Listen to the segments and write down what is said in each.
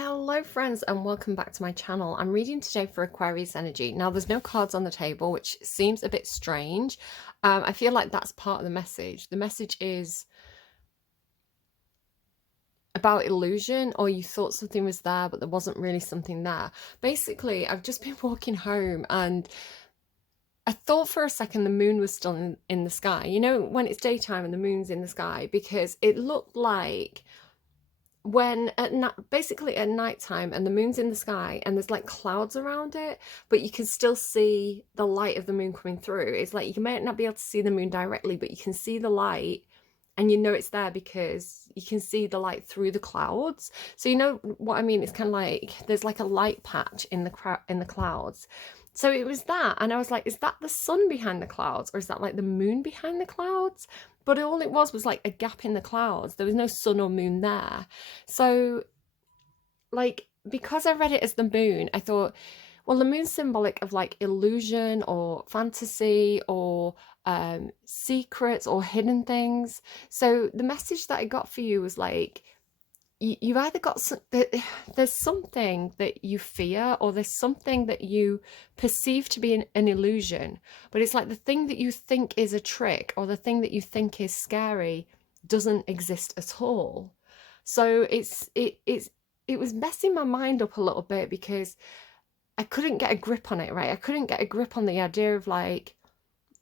Hello friends and welcome back to my channel. I'm reading today for Aquarius energy. Now there's no cards on the table, which seems a bit strange. I feel like that's part of the message. The message is about illusion, or you thought something was there but there wasn't really something there. Basically, I've just been walking home and I thought for a second the moon was still in the sky. You know, when it's daytime and the moon's in the sky, because it looked like when basically at nighttime and the moon's in the sky and there's like clouds around it, but you can still see the light of the moon coming through. It's like you might not be able to see the moon directly, but you can see the light and you know it's there because you can see the light through the clouds. So you know what I mean? It's kind of like there's like a light patch in the clouds. So it was that, and I was like, is that the sun behind the clouds, or is that like the moon behind the clouds? But all it was like a gap in the clouds. There was no sun or moon there. So, like, because I read it as the moon, I thought, well, the moon's symbolic of like illusion or fantasy or secrets or hidden things. So the message that I got for you was like, you've either got there's something that you fear, or there's something that you perceive to be an illusion, but it's like the thing that you think is a trick or the thing that you think is scary doesn't exist at all. So it was messing my mind up a little bit because I couldn't get a grip on it, right? I couldn't get a grip on the idea of like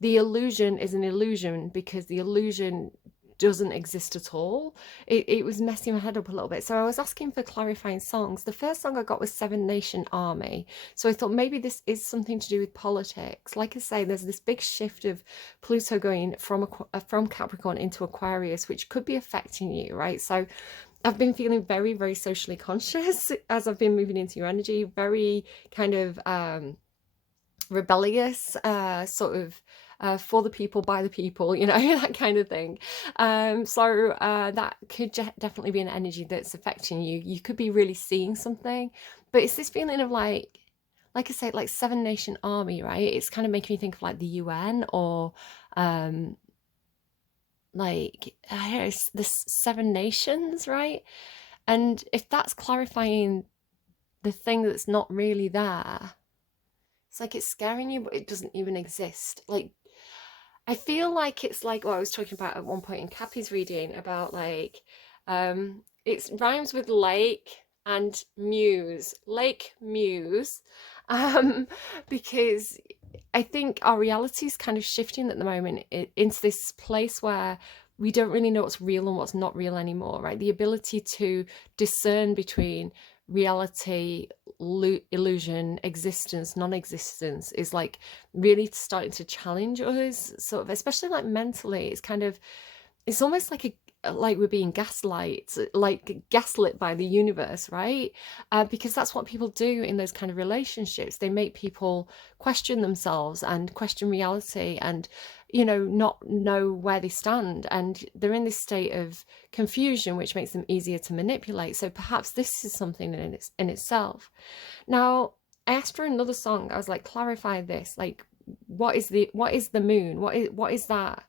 the illusion is an illusion because the illusion doesn't exist at all. It was messing my head up a little bit. So I was asking for clarifying songs. The first song I got was Seven Nation Army. So I thought maybe this is something to do with politics. Like I say, there's this big shift of Pluto going from Capricorn into Aquarius, which could be affecting you, right? So I've been feeling very, very socially conscious as I've been moving into your energy, very kind of rebellious, sort of for the people, by the people, you know, that kind of thing. That could definitely be an energy that's affecting you. You could be really seeing something, but it's this feeling of like I say, like Seven Nation Army, right? It's kind of making me think of like the UN or like I don't know, the Seven Nations, right? And if that's clarifying the thing that's not really there, it's like it's scaring you, but it doesn't even exist. Like, I feel like it's like what I was talking about at one point in Cappy's reading about like, it rhymes with lake and muse, lake muse, um, because I think our reality is kind of shifting at the moment into this place where we don't really know what's real and what's not real anymore, right? The ability to discern between reality, illusion, existence, non-existence is like really starting to challenge us, sort of, especially like mentally. It's kind of, it's almost like we're being gaslit by the universe, right? Because that's what people do in those kind of relationships. They make people question themselves and question reality and, you know, not know where they stand. And they're in this state of confusion, which makes them easier to manipulate. So perhaps this is something in itself. Now, I asked for another song. I was like, clarify this. Like, what is the moon? What is that?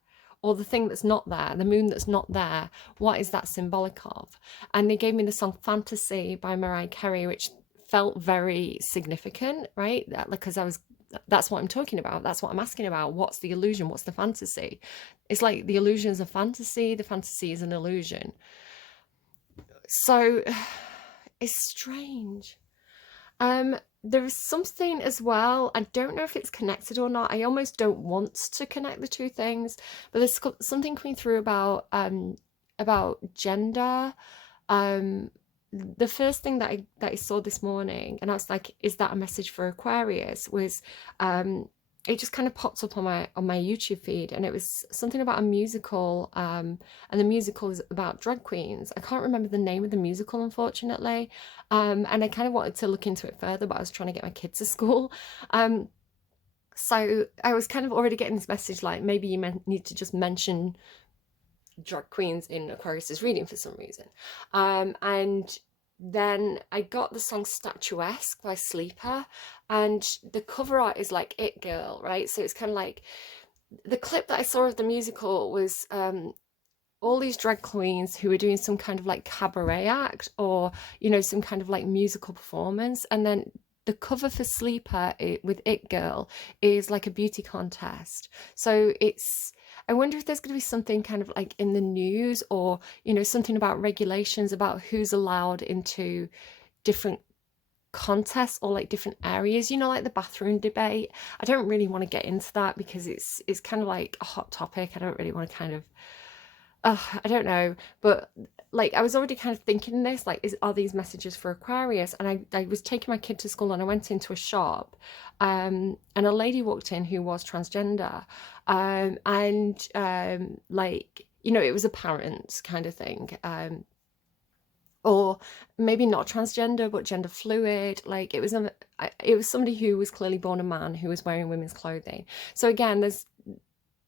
Or the thing that's not there, the moon that's not there, what is that symbolic of? And they gave me the song Fantasy by Mariah Carey, which felt very significant, right? Because that's what I'm talking about. That's what I'm asking about. What's the illusion? What's the fantasy? It's like the illusion is a fantasy, the fantasy is an illusion. So it's strange. There is something as well, I don't know if it's connected or not. I almost don't want to connect the two things, but there's something coming through about gender. The first thing that I saw this morning, and I was like, is that a message for Aquarius? Was it just kind of popped up on my YouTube feed, and it was something about a musical, and the musical is about drag queens. I can't remember the name of the musical, unfortunately, and I kind of wanted to look into it further, but I was trying to get my kids to school. So I was kind of already getting this message like maybe you need to just mention drag queens in Aquarius's reading for some reason. And then I got the song Statuesque by Sleeper, and the cover art is like It Girl, right? So it's kind of like the clip that I saw of the musical was all these drag queens who are doing some kind of like cabaret act, or some kind of like musical performance, and then the cover for Sleeper with It Girl is like a beauty contest. So I wonder if there's going to be something kind of like in the news, or something about regulations about who's allowed into different contests, or like different areas, like the bathroom debate. I don't really want to get into that because it's kind of like a hot topic. I don't really want to kind of I don't know, but like I was already kind of thinking this, like, are these messages for Aquarius? And I was taking my kid to school, and I went into a shop, and a lady walked in who was transgender, and like, it was a parent kind of thing, or maybe not transgender but gender fluid. Like it was somebody who was clearly born a man who was wearing women's clothing. So again,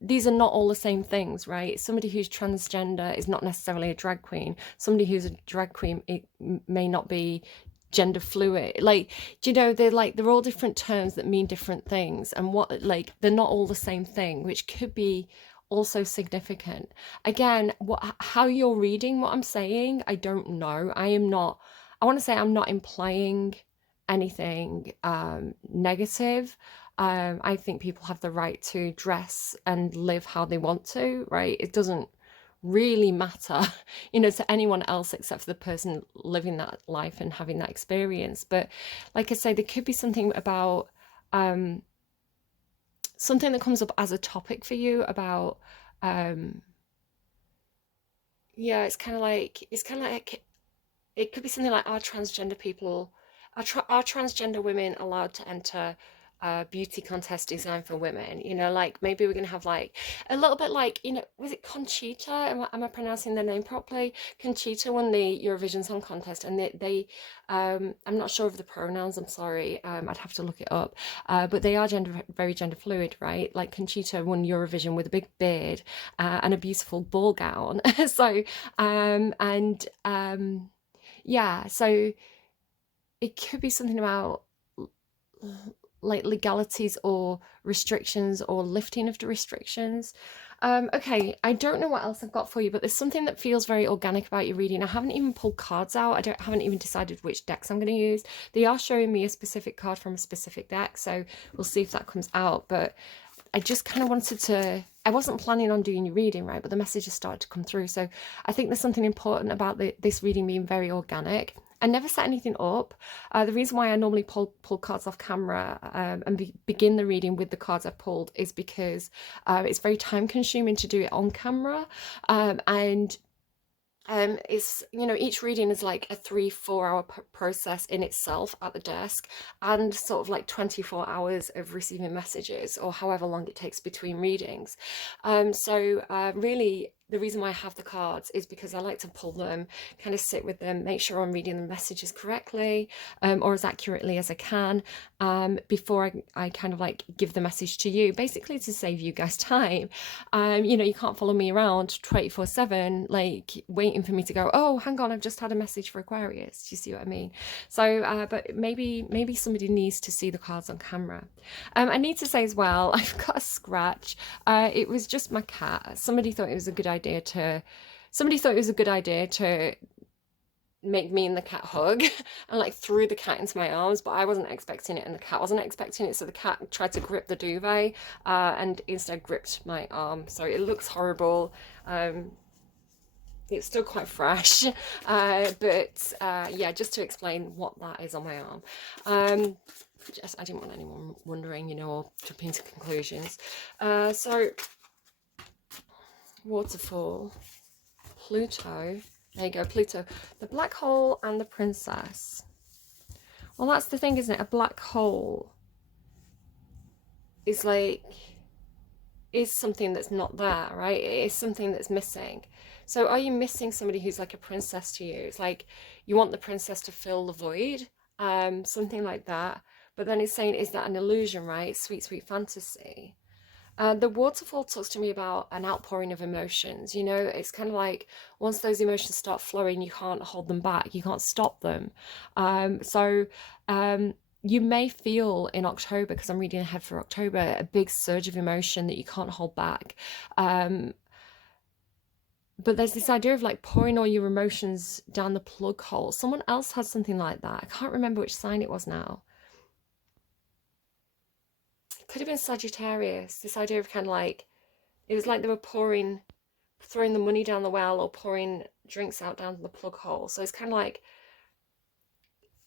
these are not all the same things, right? Somebody who's transgender is not necessarily a drag queen. Somebody who's a drag queen, it may not be gender fluid. Like, they're all different terms that mean different things, and what, like, they're not all the same thing, which could be also significant. Again, how you're reading what I'm saying, I don't know. I want to say I'm not implying anything negative. I think people have the right to dress and live how they want to, right? It doesn't really matter, to anyone else except for the person living that life and having that experience. But like I say, there could be something about something that comes up as a topic for you about yeah, it's kind of like it could be something like, are transgender people, are transgender women allowed to enter a beauty contest designed for women? Like, maybe we're gonna have like a little bit like, was it Conchita? Am I pronouncing their name properly? Conchita won the Eurovision Song Contest, and I'm not sure of the pronouns. I'm sorry. I'd have to look it up. But they are very gender fluid, right? Like Conchita won Eurovision with a big beard and a beautiful ball gown. So and yeah, so it could be something about like legalities or restrictions, or lifting of the restrictions. Okay, I don't know what else I've got for you, but there's something that feels very organic about your reading. I haven't even pulled cards out. Haven't even decided which decks I'm going to use. They are showing me a specific card from a specific deck, so we'll see if that comes out. But I just kind of wanted to, I wasn't planning on doing your reading, right? But the messages started to come through. So I think there's something important about this reading being very organic. I never set anything up. The reason why I normally pull cards off camera and begin the reading with the cards I've pulled is because it's very time consuming to do it on camera. And it's, each reading is like a 3-4 hour process in itself at the desk, and sort of like 24 hours of receiving messages, or however long it takes between readings. So really, the reason why I have the cards is because I like to pull them, kind of sit with them, make sure I'm reading the messages correctly, or as accurately as I can, before I kind of like give the message to you, basically to save you guys time. You can't follow me around 24/7, like waiting for me to go, oh, hang on, I've just had a message for Aquarius. Do you see what I mean? So, but maybe somebody needs to see the cards on camera. I need to say as well, I've got a scratch. It was just my cat. Somebody thought it was a good idea to make me and the cat hug, and like threw the cat into my arms, but I wasn't expecting it and the cat wasn't expecting it, so the cat tried to grip the duvet and instead gripped my arm. So it looks horrible. It's still quite fresh, but yeah, just to explain what that is on my arm. I didn't want anyone wondering, or jumping to conclusions. So waterfall, Pluto. There you go, Pluto, the black hole, and the princess. Well, that's the thing, isn't it? A black hole is something that's not there, right? It is something that's missing. So are you missing somebody who's like a princess to you? It's like you want the princess to fill the void, something like that. But then it's saying, is that an illusion, right? Sweet, sweet fantasy. The waterfall talks to me about an outpouring of emotions. It's kind of like once those emotions start flowing, you can't hold them back. You can't stop them. So you may feel in October, because I'm reading ahead for October, a big surge of emotion that you can't hold back. but there's this idea of like pouring all your emotions down the plug hole. Someone else had something like that. I can't remember which sign it was now. It could have been Sagittarius. This idea of kind of like, it was like they were throwing the money down the well or pouring drinks out down the plug hole. So it's kind of like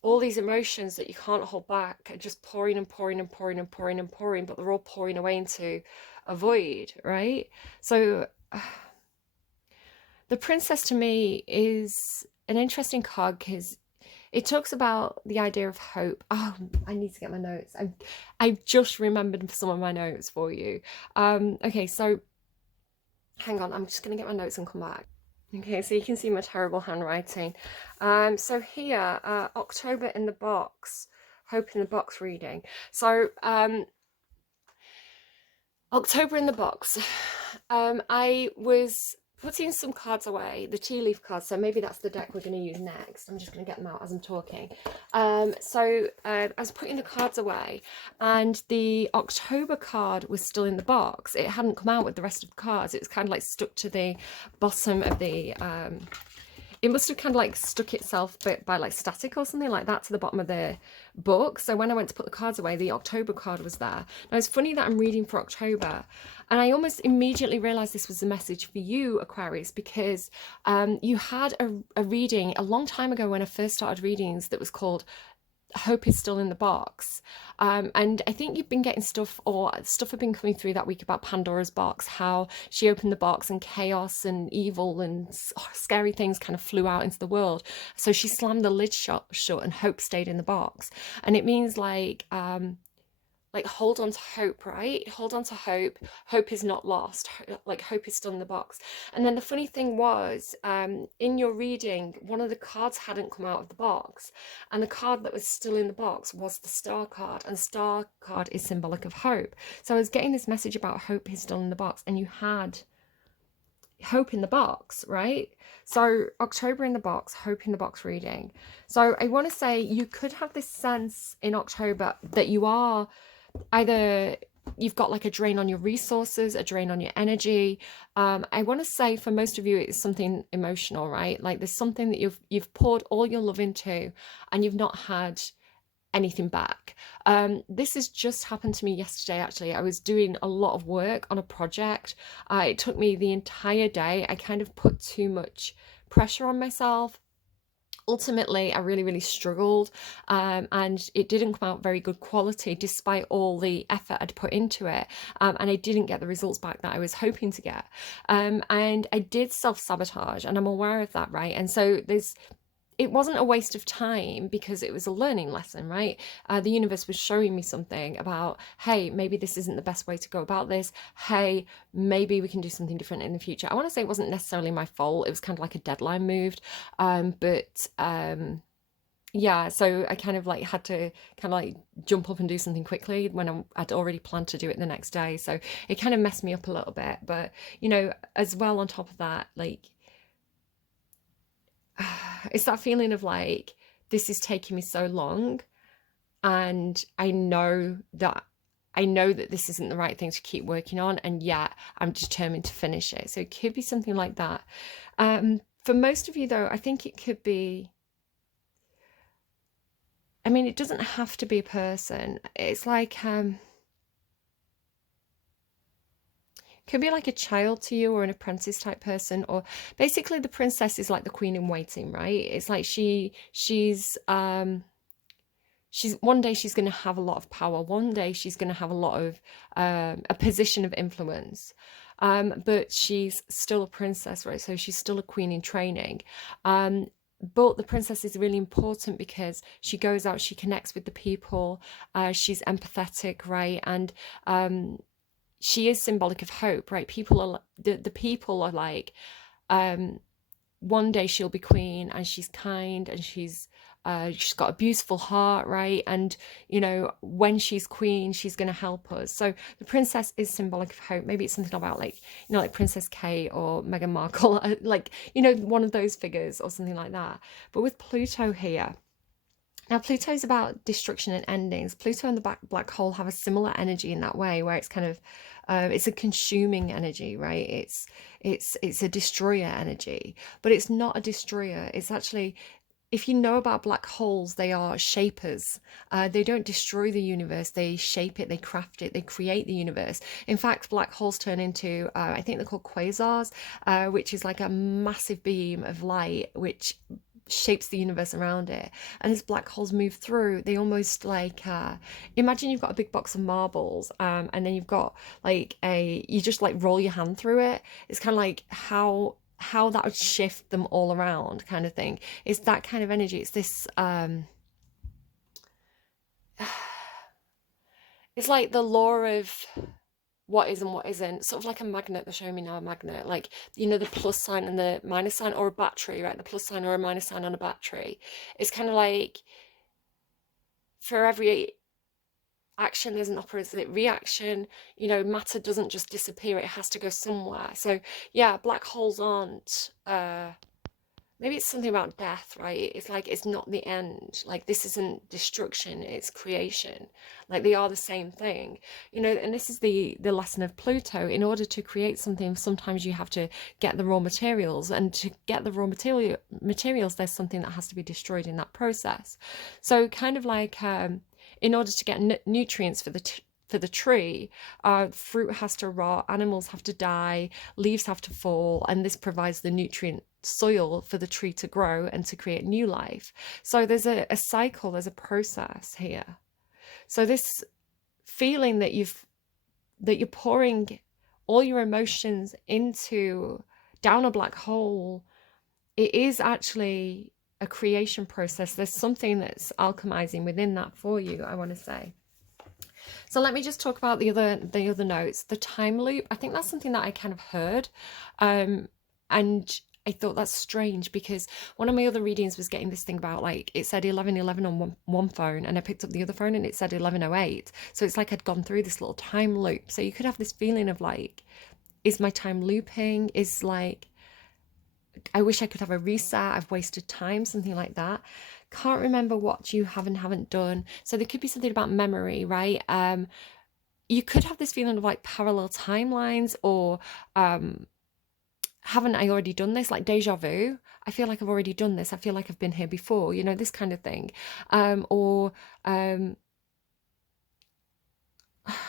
all these emotions that you can't hold back are just pouring and pouring and pouring and pouring and pouring, but they're all pouring away into a void, right? So the princess to me is an interesting card because it talks about the idea of hope. Oh, I need to get my notes. I've just remembered some of my notes for you. Okay, so hang on, I'm just going to get my notes and come back. Okay, so you can see my terrible handwriting. So here, October in the box, hope in the box reading. So October in the box. I was putting some cards away, the tea leaf cards, so maybe that's the deck we're going to use next. I'm just going to get them out as I'm talking. So I was putting the cards away, and the October card was still in the box. It hadn't come out with the rest of the cards. It was kind of like stuck to the bottom of the it must have kind of like stuck itself by like static or something like that to the bottom of the book. So when I went to put the cards away, the October card was there. Now it's funny that I'm reading for October, and I almost immediately realized this was a message for you, Aquarius, because you had a reading a long time ago when I first started readings that was called Hope is Still in the Box. And I think you've been getting stuff have been coming through that week about Pandora's box, how she opened the box and chaos and evil and scary things kind of flew out into the world. So she slammed the lid shut and hope stayed in the box. And it means like hold on to hope, right? Hold on to hope. Hope is not lost. Like hope is still in the box. And then the funny thing was, in your reading, one of the cards hadn't come out of the box, and the card that was still in the box was the star card, and the star card is symbolic of hope. So I was getting this message about hope is still in the box, and you had hope in the box, right? So October in the box, hope in the box reading. So I want to say you could have this sense in October that you are either you've got like a drain on your resources, a drain on your energy. I want to say for most of you it's something emotional, right? Like there's something that you've poured all your love into and you've not had anything back. This has just happened to me yesterday. Actually, I was doing a lot of work on a project. It took me the entire day. I kind of put too much pressure on myself. Ultimately, I really struggled, and it didn't come out very good quality despite all the effort I'd put into it, and I didn't get the results back that I was hoping to get, and I did self-sabotage, and I'm aware of that, right? And so it wasn't a waste of time because it was a learning lesson, right? The universe was showing me something about, hey, maybe this isn't the best way to go about this. Hey, maybe we can do something different in the future. I want to say it wasn't necessarily my fault. It was kind of like a deadline moved. Yeah, so I kind of like had to kind of like jump up and do something quickly when I'd already planned to do it the next day. So it kind of messed me up a little bit. But, you know, as well on top of that, like, it's that feeling of like, this is taking me so long, and I know that this isn't the right thing to keep working on, and yet I'm determined to finish it. So it could be something like that. For most of you though, I think it could be, I mean, it doesn't have to be a person. It's like could be like a child to you or an apprentice type person, or basically the princess is like the queen in waiting, right? It's like she's one day she's going to have a lot of power, one day she's going to have a lot of a position of influence, but she's still a princess, right? So she's still a queen in training. But the princess is really important because she goes out, she connects with the people, she's empathetic, right? And she is symbolic of hope, right? People are the people are like, one day she'll be queen and she's kind and she's got a beautiful heart, right? And you know, when she's queen, she's going to help us. So the princess is symbolic of hope. Maybe it's something about like, you know, like Princess Kate or Meghan Markle, like, you know, one of those figures or something like that. But with Pluto here, Now, Pluto's about destruction and endings. Pluto and the black hole have a similar energy in that way, where it's kind of, it's a consuming energy, right? It's a destroyer energy, but it's not a destroyer. It's actually, if you know about black holes, they are shapers. They don't destroy the universe, they shape it, they craft it, they create the universe. In fact, black holes turn into, I think they're called quasars, which is like a massive beam of light which shapes the universe around it. And as black holes move through, they almost like, imagine you've got a big box of marbles, and then you've got like you just like roll your hand through it. It's kind of like how that would shift them all around, kind of thing. It's that kind of energy. It's this it's like the law of what is and what isn't, sort of like a magnet. They're showing me now a magnet, like, you know, the plus sign and the minus sign, or a battery, right? The plus sign or a minus sign on a battery. It's kind of like, for every action there's an opposite reaction. You know, matter doesn't just disappear, it has to go somewhere. So yeah, black holes aren't maybe it's something about death, right? It's like, it's not the end. Like, this isn't destruction, it's creation. Like, they are the same thing, you know. And this is the lesson of Pluto. In order to create something, sometimes you have to get the raw materials, and to get the raw materials, there's something that has to be destroyed in that process. So kind of like, in order to get nutrients for the tree, fruit has to rot, animals have to die, leaves have to fall, and this provides the nutrient soil for the tree to grow and to create new life. So there's a cycle, there's a process here. So this feeling that you're pouring all your emotions into down a black hole, it is actually a creation process. There's something that's alchemizing within that for you, I want to say. So let me just talk about the other notes. The time loop, I think that's something that I kind of heard, and I thought that's strange, because one of my other readings was getting this thing about, like, it said 11:11 on one phone, and I picked up the other phone and it said 11:08. So it's like I'd gone through this little time loop. So you could have this feeling of like, is my time looping? Is like, I wish I could have a reset, I've wasted time, something like that. Can't remember what you have and haven't done. So there could be something about memory, right? You could have this feeling of like parallel timelines, or haven't I already done this? Like deja vu. I feel like I've already done this. I feel like I've been here before, you know, this kind of thing. Or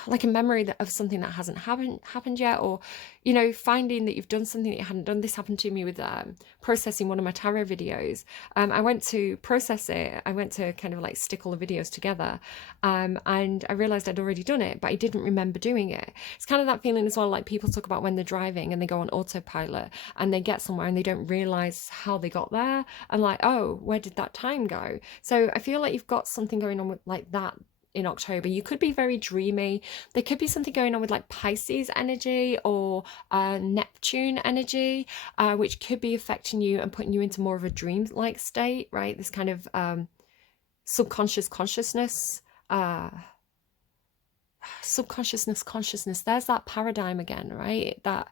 like a memory of something that hasn't happened yet, or, you know, finding that you've done something that you hadn't done. This happened to me with processing one of my tarot videos. I went to process it. I went to kind of like stick all the videos together, and I realized I'd already done it, but I didn't remember doing it. It's kind of that feeling as well, like people talk about when they're driving and they go on autopilot and they get somewhere and they don't realize how they got there, and like, oh, where did that time go? So I feel like you've got something going on with like that in October. You could be very dreamy. There could be something going on with like Pisces energy, or Neptune energy, which could be affecting you and putting you into more of a dream-like state, right? This kind of subconscious consciousness, consciousness. There's that paradigm again, right? That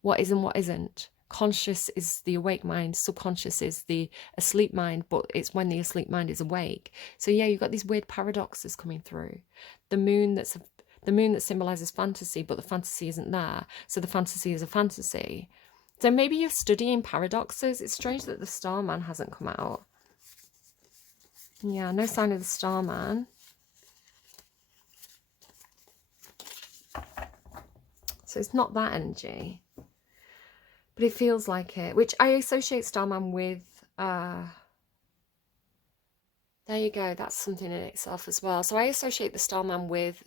what is and what isn't. Conscious is the awake mind, subconscious is the asleep mind, but it's when the asleep mind is awake. So yeah, you've got these weird paradoxes coming through. The moon that symbolizes fantasy, but the fantasy isn't there. So the fantasy is a fantasy. So maybe you're studying paradoxes. It's strange that the Starman hasn't come out. Yeah, no sign of the Starman. So it's not that energy. But it feels like it, which I associate Starman with, there you go, that's something in itself as well. So I associate the Starman with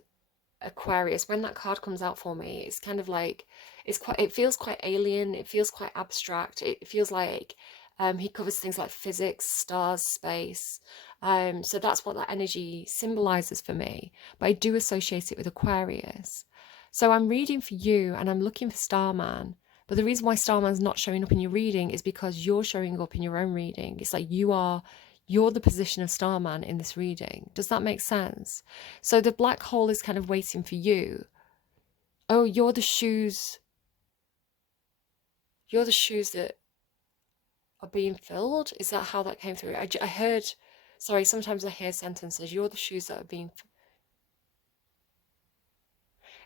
Aquarius. When that card comes out for me, it's kind of like, it feels quite alien, it feels quite abstract, it feels like he covers things like physics, stars, space. So that's what that energy symbolizes for me. But I do associate it with Aquarius. So I'm reading for you and I'm looking for Starman. But the reason why Starman's not showing up in your reading is because you're showing up in your own reading. It's like you're the position of Starman in this reading. Does that make sense? So the black hole is kind of waiting for you. Oh, you're the shoes. You're the shoes that are being filled. Is that how that came through? I heard Sorry, sometimes I hear sentences. You're the shoes that are being.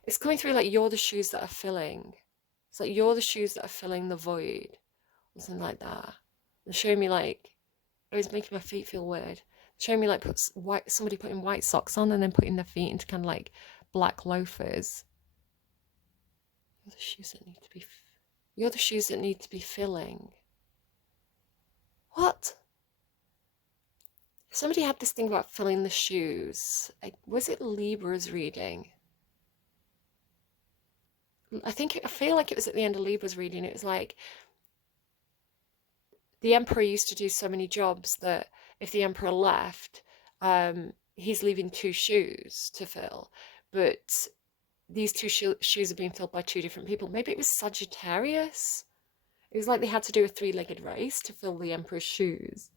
It's coming through like you're the shoes that are filling. It's like you're the shoes that are filling the void, or something like that. They're showing me like it was making my feet feel weird. Showing me like somebody putting white socks on and then putting their feet into kind of like black loafers. You're the shoes that need to be. You're the shoes that need to be filling. What? Somebody had this thing about filling the shoes. Was it Libra's reading? I feel like it was at the end of Libra's reading. It was like the emperor used to do so many jobs that if the emperor left, he's leaving two shoes to fill. But these two shoes are being filled by two different people. Maybe it was Sagittarius. It was like they had to do a three-legged race to fill the emperor's shoes.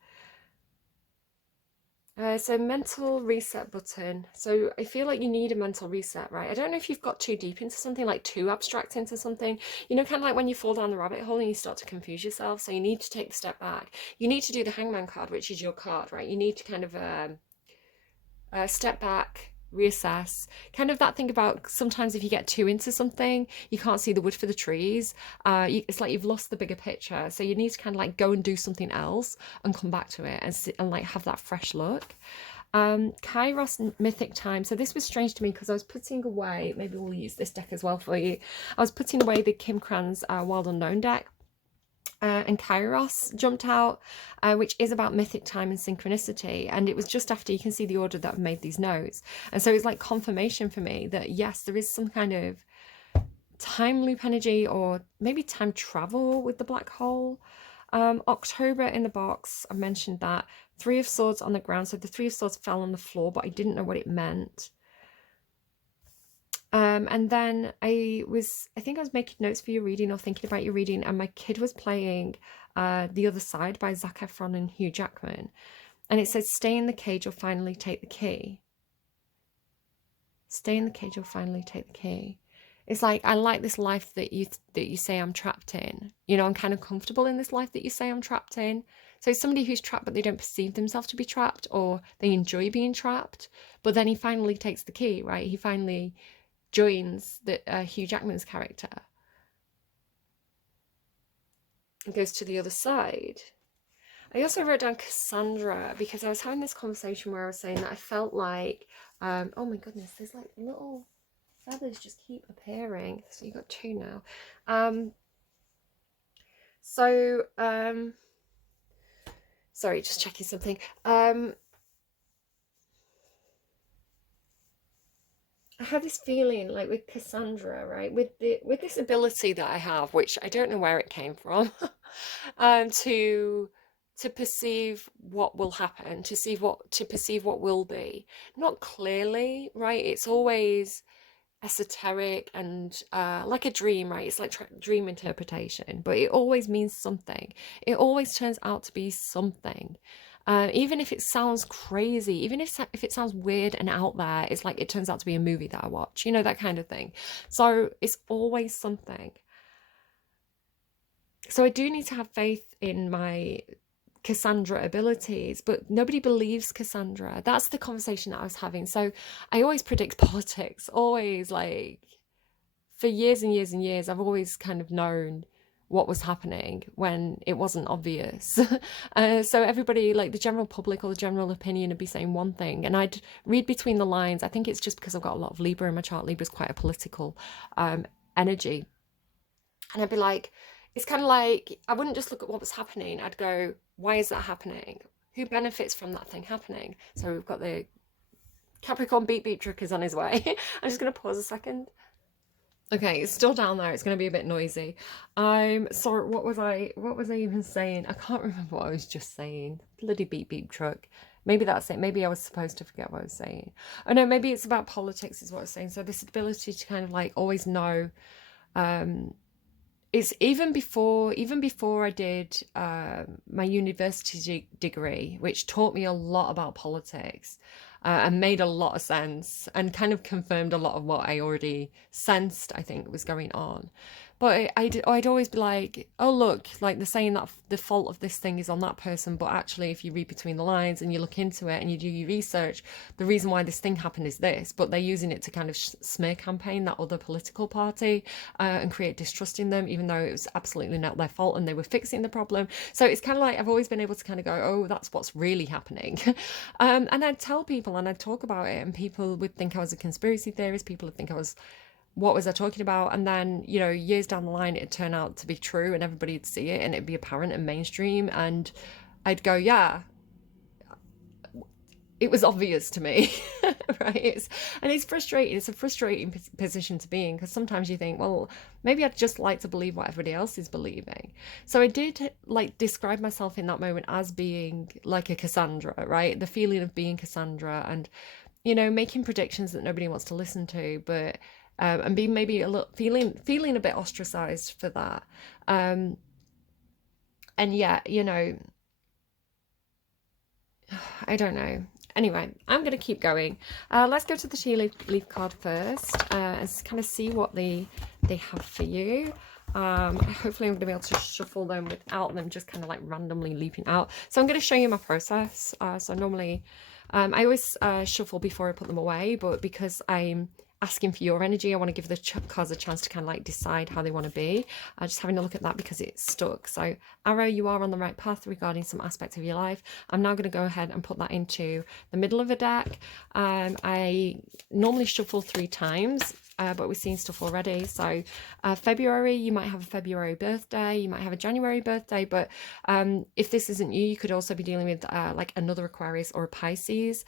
So mental reset button. So I feel like you need a mental reset, right? I don't know if you've got too deep into something, like too abstract into something. You know, kind of like when you fall down the rabbit hole and you start to confuse yourself. So you need to take the step back. You need to do the Hangman card, which is your card, right? You need to kind of step back, reassess. Kind of that thing about sometimes if you get too into something, you can't see the wood for the trees. It's like you've lost the bigger picture. So you need to kind of like go and do something else and come back to it and like have that fresh look. Kairos Mythic Time. So this was strange to me because I was putting away, maybe we'll use this deck as well for you. I was putting away the Kim Kranz Wild Unknown deck. And Kairos jumped out, which is about mythic time and synchronicity. And it was just after you can see the order that I've made these notes. And so it's like confirmation for me that yes, there is some kind of time loop energy or maybe time travel with the black hole. October in the box, I mentioned that. Three of Swords on the ground. So the Three of Swords fell on the floor, but I didn't know what it meant. And then I think I was making notes for your reading or thinking about your reading, and my kid was playing The Other Side by Zac Efron and Hugh Jackman. And it says, stay in the cage, you'll finally take the key. Stay in the cage, you'll finally take the key. It's like, I like this life that you say I'm trapped in. You know, I'm kind of comfortable in this life that you say I'm trapped in. So it's somebody who's trapped, but they don't perceive themselves to be trapped, or they enjoy being trapped. But then he finally takes the key, right? He finally joins Hugh Jackman's character and goes to the other side. I also wrote down Cassandra because I was having this conversation where I was saying that I felt like, oh my goodness, there's like little feathers just keep appearing. So you got two now. Sorry, just checking something. I have this feeling like with Cassandra, right? With this ability that I have, which I don't know where it came from, to perceive what will happen, to perceive what will be. Not clearly, right? It's always esoteric and like a dream, right? It's like dream interpretation, but it always means something. It always turns out to be something. Even if it sounds crazy, even if it sounds weird and out there, it's like it turns out to be a movie that I watch, you know, that kind of thing. So it's always something. So I do need to have faith in my Cassandra abilities, but nobody believes Cassandra. That's the conversation that I was having. So I always predict politics, always, like for years and years and years, I've always kind of known what was happening when it wasn't obvious. So everybody, like the general public or the general opinion, would be saying one thing, and I'd read between the lines. I think it's just because I've got a lot of Libra in my chart. Libra's quite a political energy. And I'd be like, it's kind of like, I wouldn't just look at what was happening. I'd go, why is that happening? Who benefits from that thing happening? So we've got the Capricorn beep beep truck is on his way. I'm just going to pause a second. Okay, it's still down there. It's going to be a bit noisy. Sorry, what was I even saying? I can't remember what I was just saying. Bloody beep beep truck. Maybe that's it. Maybe I was supposed to forget what I was saying. Oh no, maybe it's about politics is what I was saying. So this ability to kind of like always know, it's even before I did my university degree, which taught me a lot about politics. And made a lot of sense and kind of confirmed a lot of what I already sensed, I think, was going on. But I'd always be like, oh, look, like they're saying that the fault of this thing is on that person. But actually, if you read between the lines and you look into it and you do your research, the reason why this thing happened is this. But they're using it to kind of smear campaign that other political party and create distrust in them, even though it was absolutely not their fault and they were fixing the problem. So it's kind of like I've always been able to kind of go, oh, that's what's really happening. And I'd tell people and I'd talk about it, and people would think I was a conspiracy theorist. People would think I was, what was I talking about? And then, you know, years down the line, it'd turn out to be true and everybody'd see it and it'd be apparent and mainstream. And I'd go, yeah, it was obvious to me, right? And it's frustrating. It's a frustrating position to be in, because sometimes you think, well, maybe I'd just like to believe what everybody else is believing. So I did like describe myself in that moment as being like a Cassandra, right? The feeling of being Cassandra and, you know, making predictions that nobody wants to listen to, but and being maybe a little feeling a bit ostracized for that. And yet, you know, I don't know. Anyway, I'm going to keep going. Let's go to the tea leaf card first and kind of see what they have for you. Hopefully I'm going to be able to shuffle them without them just kind of like randomly leaping out. So I'm going to show you my process. So normally I always shuffle before I put them away, but because I'm asking for your energy, I want to give the cards a chance to kind of like decide how they want to be. Just having a look at that because it's stuck. So arrow, you are on the right path regarding some aspect of your life. I'm now going to go ahead and put that into the middle of a deck. I normally shuffle 3 times. But we've seen stuff already. So February, you might have a February birthday, you might have a January birthday, but if this isn't you, you could also be dealing with like another Aquarius or a Pisces.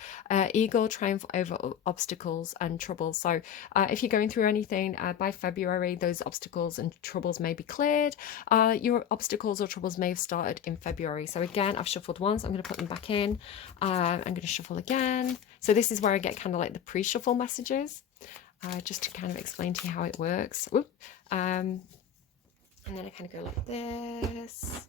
Eagle, triumph over obstacles and troubles. So if you're going through anything by February, those obstacles and troubles may be cleared. Your obstacles or troubles may have started in February. So again, I've shuffled once, I'm going to put them back in. I'm going to shuffle again. So this is where I get kind of like the pre-shuffle messages. Just to kind of explain to you how it works. And then I kind of go like this.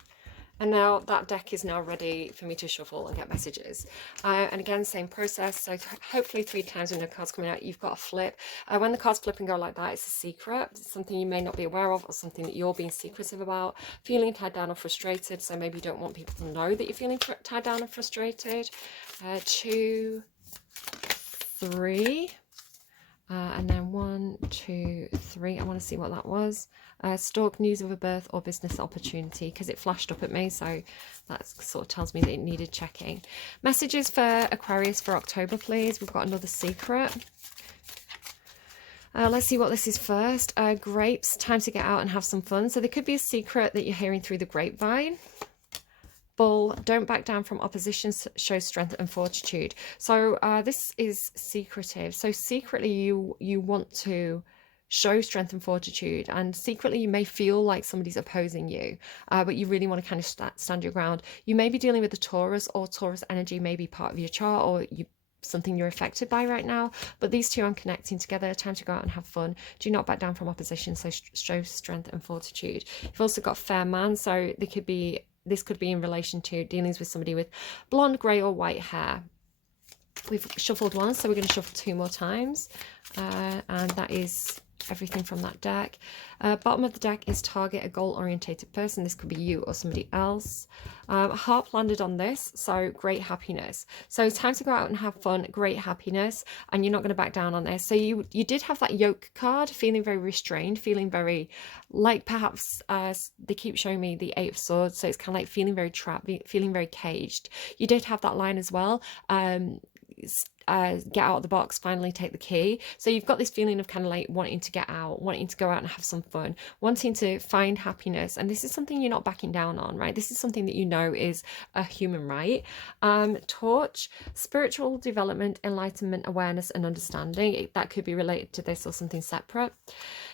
And now that deck is now ready for me to shuffle and get messages. And again, same process. So hopefully 3 times when the card's coming out, you've got a flip. When the cards flip and go like that, it's a secret. It's something you may not be aware of or something that you're being secretive about. Feeling tied down or frustrated. So maybe you don't want people to know that you're feeling tied down or frustrated. 2, 3. And then 1, 2, 3. I want to see what that was. Stalk, news of a birth or business opportunity, because it flashed up at me, so that sort of tells me that it needed checking. Messages for Aquarius for October, please. We've got another secret. Let's see what this is first. Grapes, time to get out and have some fun. So there could be a secret that you're hearing through the grapevine. Bull, don't back down from opposition, show strength and fortitude. So this is secretive. So secretly you want to show strength and fortitude, and secretly you may feel like somebody's opposing you, but you really want to kind of stand your ground. You may be dealing with a Taurus, or Taurus energy may be part of your chart, or something you're affected by right now, but these two I'm connecting together. Time to go out and have fun. Do not back down from opposition, so show strength and fortitude. You've also got fair man, so this could be in relation to dealings with somebody with blonde, grey or white hair. We've shuffled once, so we're going to shuffle 2 more times. And that is everything from that deck. Bottom of the deck is target a goal-orientated person. This could be you or somebody else. Harp landed on this, so great happiness. So time to go out and have fun, great happiness, and you're not going to back down on this. So you did have that yoke card, feeling very restrained, feeling very like perhaps they keep showing me the 8 of Swords, so it's kind of like feeling very trapped, feeling very caged. You did have that line as well. Get out of the box, finally take the key. So you've got this feeling of kind of like wanting to get out, wanting to go out and have some fun, wanting to find happiness, and this is something you're not backing down on, right? This is something that you know is a human right. Torch, spiritual development, enlightenment, awareness and understanding. That could be related to this or something separate.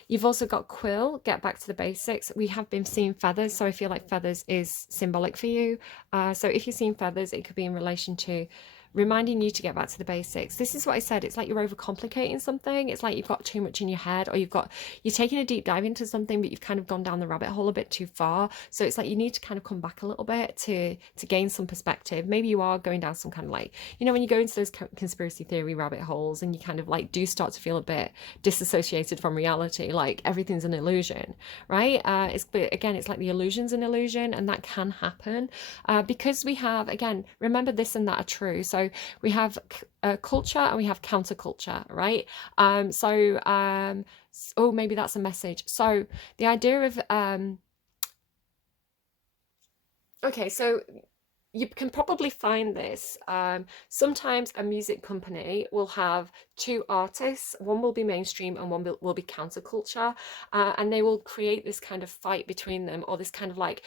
You've also got quill, get back to the basics. We have been seeing feathers, so I feel like feathers is symbolic for you. So if you're seeing feathers, it could be in relation to reminding you to get back to the basics. This is what I said. It's like you're overcomplicating something. It's like you've got too much in your head, or you're taking a deep dive into something, but you've kind of gone down the rabbit hole a bit too far. So it's like you need to kind of come back a little bit to gain some perspective. Maybe you are going down some kind of like, when you go into those conspiracy theory rabbit holes and you kind of like do start to feel a bit disassociated from reality, like everything's an illusion, right? But again, it's like the illusion's an illusion, and that can happen because we have, again, remember this and that are true. So we have culture and we have counterculture, right? Oh, maybe that's a message. So the idea of okay, so you can probably find this. Sometimes a music company will have two artists. One will be mainstream and one will be counterculture, and they will create this kind of fight between them, or this kind of like,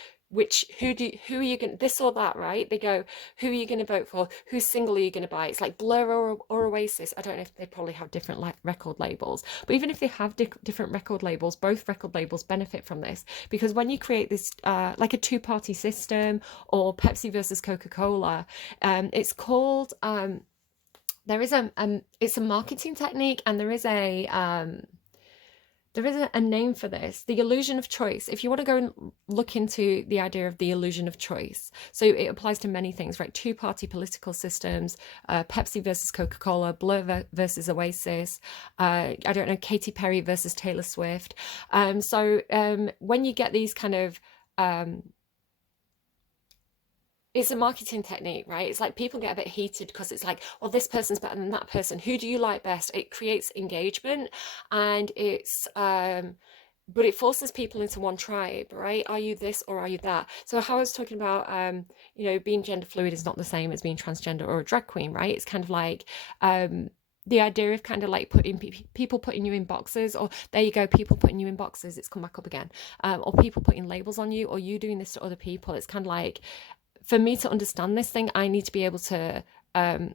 who are you going, this or that, right? They go, who are you going to vote for? Whose single are you going to buy? It's like Blur or Oasis. I don't know if they probably have different record labels, but even if they have different record labels, both record labels benefit from this, because when you create this like a two-party system, or Pepsi versus Coca-Cola, it's called there is it's a marketing technique, and there is a name for this, the illusion of choice. If you want to go and look into the idea of the illusion of choice, so it applies to many things, right? Two-party political systems, Pepsi versus Coca-Cola, Blur versus Oasis, I don't know, Katy Perry versus Taylor Swift. When you get these kind of it's a marketing technique, right? It's like people get a bit heated because it's like, well, this person's better than that person. Who do you like best? It creates engagement, and but it forces people into one tribe, right? Are you this or are you that? So how I was talking about, being gender fluid is not the same as being transgender or a drag queen, right? It's kind of like, the idea of kind of like people putting you in boxes, or there you go, people putting you in boxes, it's come back up again, or people putting labels on you, or you doing this to other people. It's kind of like, for me to understand this thing, I need to be able to put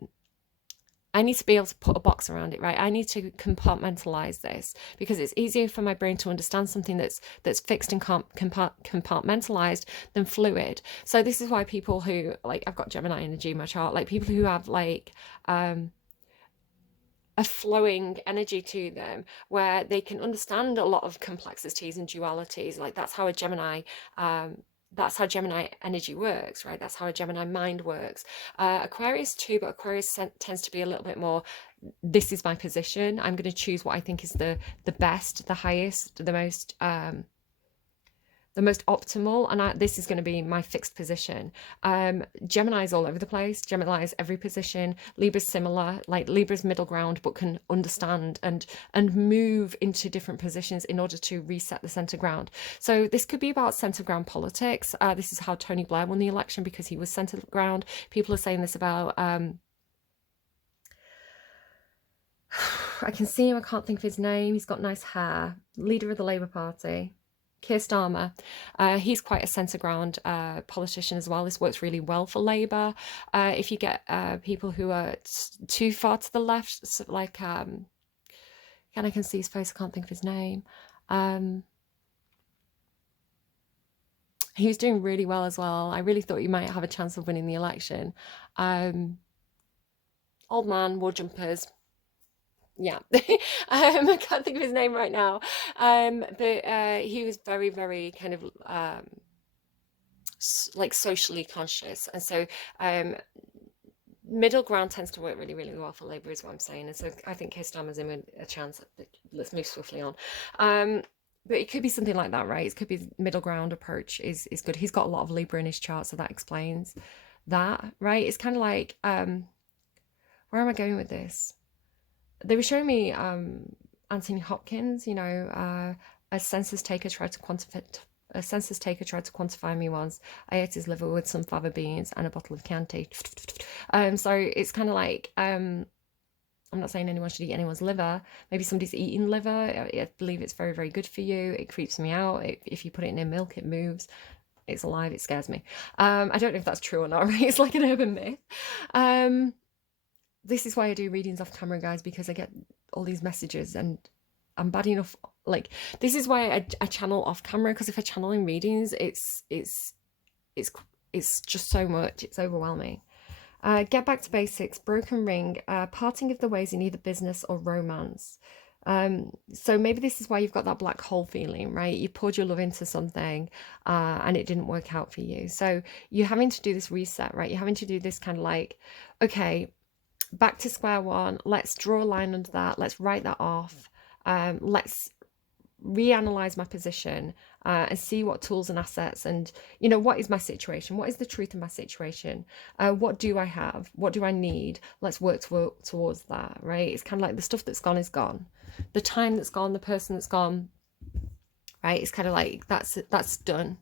a box around it, right? I need to compartmentalize this, because it's easier for my brain to understand something that's fixed and compartmentalized than fluid. So this is why people who, like, I've got Gemini energy in my chart, like people who have like a flowing energy to them, where they can understand a lot of complexities and dualities. Like that's how a Gemini energy works, right? That's how a Gemini mind works. Aquarius too, but Aquarius tends to be a little bit more, this is my position. I'm going to choose what I think is the best, the highest, the most optimal, and this is going to be my fixed position. Gemini's all over the place. Gemini's every position. Libra's similar, like Libra's middle ground, but can understand and move into different positions in order to reset the center ground. So this could be about center ground politics. This is how Tony Blair won the election, because he was center ground. People are saying this about I can see him, I can't think of his name. He's got nice hair. Leader of the Labour Party, Keir Starmer. He's quite a centre ground politician as well. This works really well for Labour. If you get people who are too far to the left, so like again, I can see his face, I can't think of his name. He was doing really well as well. I really thought you might have a chance of winning the election. Old man, war jumpers. Yeah, I can't think of his name right now. But he was very, very kind of like socially conscious, and so middle ground tends to work really, really well for Labour, is what I'm saying. And so I think Keir Starmer's in a chance. Let's move swiftly on. But it could be something like that, right? It could be middle ground approach is good. He's got a lot of Libra in his chart, so that explains that, right? It's kind of like, where am I going with this? They were showing me Anthony Hopkins, a census taker tried to quantify me once. I ate his liver with some fava beans and a bottle of Chianti. So it's kind of like, I'm not saying anyone should eat anyone's liver. Maybe somebody's eating liver. I believe it's very, very good for you. It creeps me out. If you put it in milk, it moves. It's alive. It scares me. I don't know if that's true or not, right? It's like an urban myth. This is why I do readings off camera, guys, because I get all these messages and I'm bad enough. Like, this is why I channel off camera, because if I channel in readings, it's just so much. It's overwhelming. Get back to basics, broken ring, parting of the ways in either business or romance. So maybe this is why you've got that black hole feeling, right? You poured your love into something, and it didn't work out for you. So you're having to do this reset, right? You're having to do this kind of like, okay, back to square one. Let's draw a line under that. Let's write that off. Let's reanalyze my position, and see what tools and assets and what is my situation, what is the truth of my situation, what do I have, what do I need, let's work towards that, right? It's kind of like the stuff that's gone is gone, the time that's gone, the person that's gone, right? It's kind of like that's done.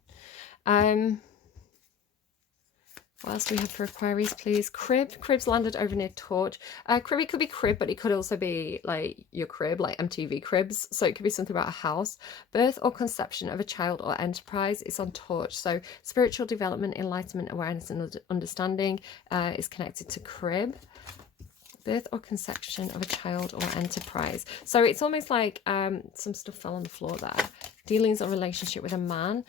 What else do we have for Aquarius, please? Crib. Crib's landed over near torch. Crib, it could be crib, but it could also be like your crib, like MTV cribs. So it could be something about a house. Birth or conception of a child or enterprise. It's on torch. So spiritual development, enlightenment, awareness, and understanding is connected to crib. Birth or conception of a child or enterprise. So it's almost like some stuff fell on the floor there. Dealings or relationship with a man.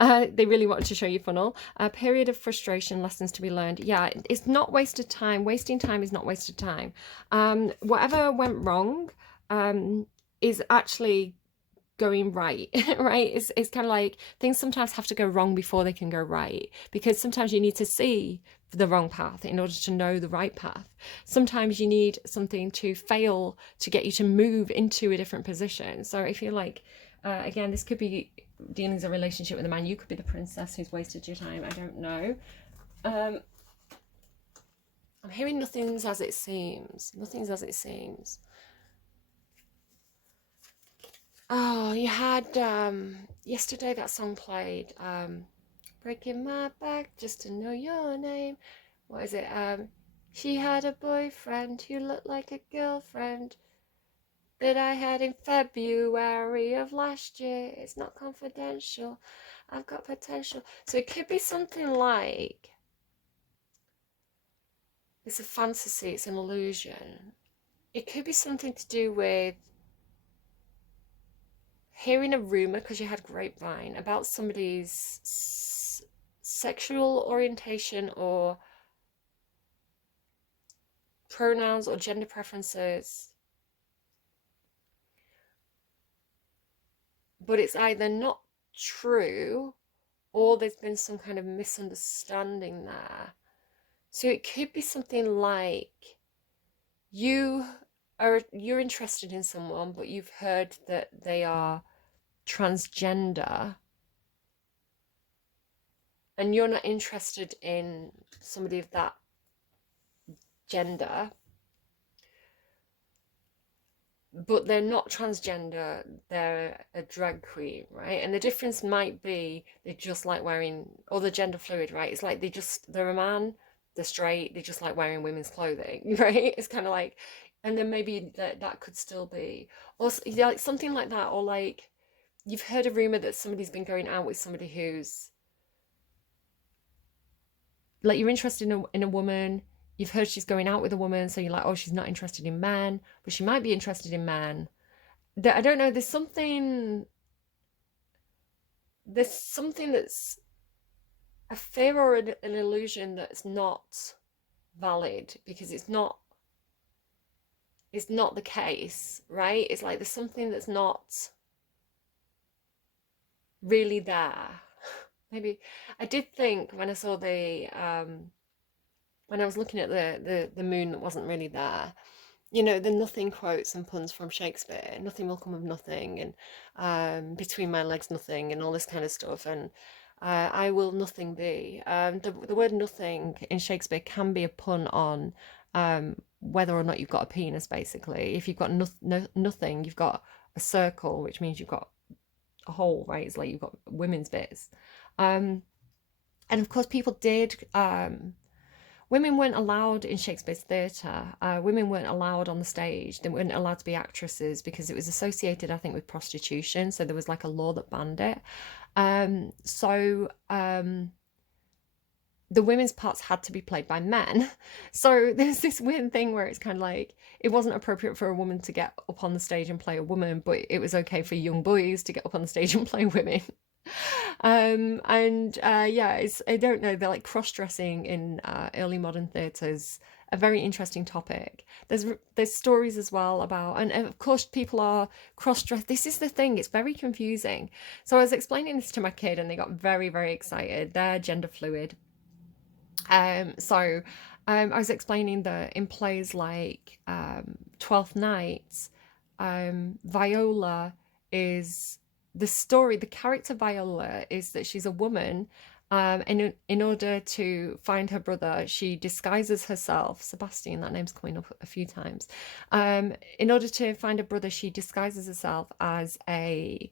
They really wanted to show you funnel. A period of frustration, lessons to be learned. Yeah, it's not wasted time. Wasting time is not wasted time. Whatever went wrong is actually going right. Right? It's kind of like things sometimes have to go wrong before they can go right, because sometimes you need to see the wrong path in order to know the right path. Sometimes you need something to fail to get you to move into a different position. So I feel like again, this could be dealings a relationship with a man. You could be the princess who's wasted your time. I don't know. I'm hearing nothing's as it seems. Nothing's as it seems. Oh, you had yesterday that song played. Breaking my back just to know your name. What is it? She had a boyfriend who looked like a girlfriend that I had in February of last year. It's not confidential. I've got potential. So it could be something like, it's a fantasy, it's an illusion. It could be something to do with hearing a rumor, because you had grapevine, about somebody's sexual orientation or pronouns or gender preferences, but it's either not true or there's been some kind of misunderstanding there. So it could be something like you're interested in someone, but you've heard that they are transgender and you're not interested in somebody of that gender, but they're not transgender, they're a drag queen, right? And the difference might be they just like wearing, or the gender fluid, right? It's like they're a man, they're straight, they just like wearing women's clothing, right? It's kind of like, and then maybe that could still be, or yeah, like something like that, or like you've heard a rumor that somebody's been going out with somebody who's like, you're interested in a woman, you've heard she's going out with a woman, so you're like, oh, she's not interested in men, but she might be interested in men. I don't know, there's something that's a fear or an illusion that's not valid, because it's not the case, right? It's like there's something that's not really there. Maybe I did think when I saw when I was looking at the moon that wasn't really there, the nothing quotes and puns from Shakespeare, nothing will come of nothing, and between my legs nothing, and all this kind of stuff, and I will nothing be. The word nothing in Shakespeare can be a pun on whether or not you've got a penis, basically. If you've got nothing, you've got a circle, which means you've got a hole, right? It's like you've got women's bits. And of course, people did. Women weren't allowed in Shakespeare's theatre. Women weren't allowed on the stage. They weren't allowed to be actresses because it was associated, I think, with prostitution. So there was like a law that banned it. The women's parts had to be played by men. So there's this weird thing where it's kind of like, it wasn't appropriate for a woman to get up on the stage and play a woman, but it was okay for young boys to get up on the stage and play women. Yeah, it's, I don't know, they're like cross-dressing in early modern theatres, a very interesting topic. There's stories as well about, and of course people are cross-dressed. This is the thing, it's very confusing. So I was explaining this to my kid and they got very, very excited. They're gender fluid. So I was explaining that in plays like Twelfth Night, Viola is the story. The character Viola is that she's a woman. In order to find her brother, she disguises herself. Sebastian, that name's coming up a few times. In order to find a brother, she disguises herself as a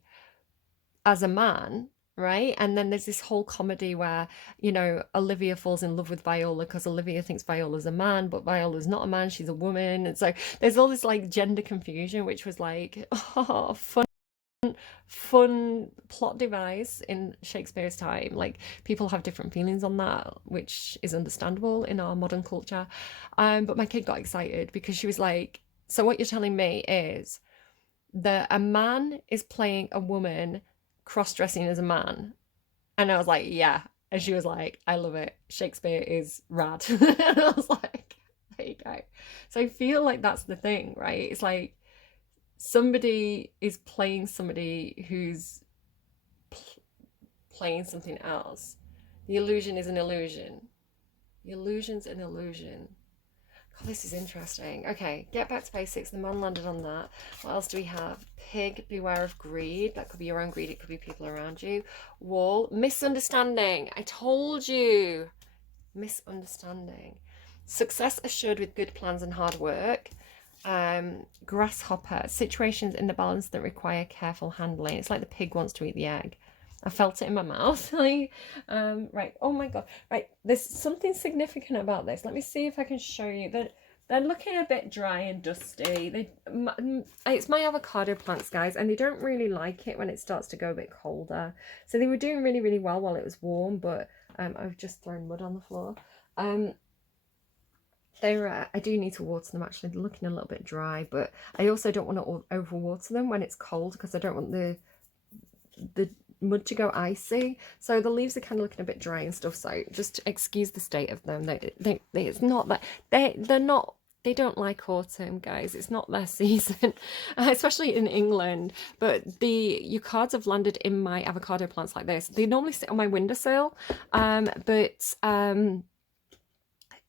man, right? And then there's this whole comedy where, you know, Olivia falls in love with Viola because Olivia thinks Viola's a man, but Viola's not a man, she's a woman. And so there's all this like gender confusion, which was like, oh, fun plot device in Shakespeare's time. Like people have different feelings on that, which is understandable in our modern culture. But my kid got excited because she was like, so what you're telling me is that a man is playing a woman cross-dressing as a man. And I was like, yeah. And she was like, I love it. Shakespeare is rad. And I was like, there you go. So I feel like that's the thing, right? It's like somebody is playing somebody who's playing something else. The illusion is an illusion. The illusion's an illusion. Oh, this is interesting. Okay, get back to basics. The man landed on that. What else do we have? Pig, beware of greed. That could be your own greed. It could be people around you. Wall, misunderstanding. I told you. Misunderstanding. Success assured with good plans and hard work. Grasshopper, situations in the balance that require careful handling. It's like the pig wants to eat the egg. I felt it in my mouth. Right. Oh my god. Right. There's something significant about this. Let me see if I can show you that they're looking a bit dry and dusty. It's my avocado plants, guys, and they don't really like it when it starts to go a bit colder. So they were doing really, really well while it was warm, but I've just thrown mud on the floor. I do need to water them actually. They're looking a little bit dry, but I also don't want to overwater them when it's cold because I don't want the mud to go icy. So the leaves are kind of looking a bit dry and stuff, so just excuse the state of them. It's not that they don't like autumn, guys. It's not their season, especially in England. But your cards have landed in my avocado plants like this. They normally sit on my windowsill, but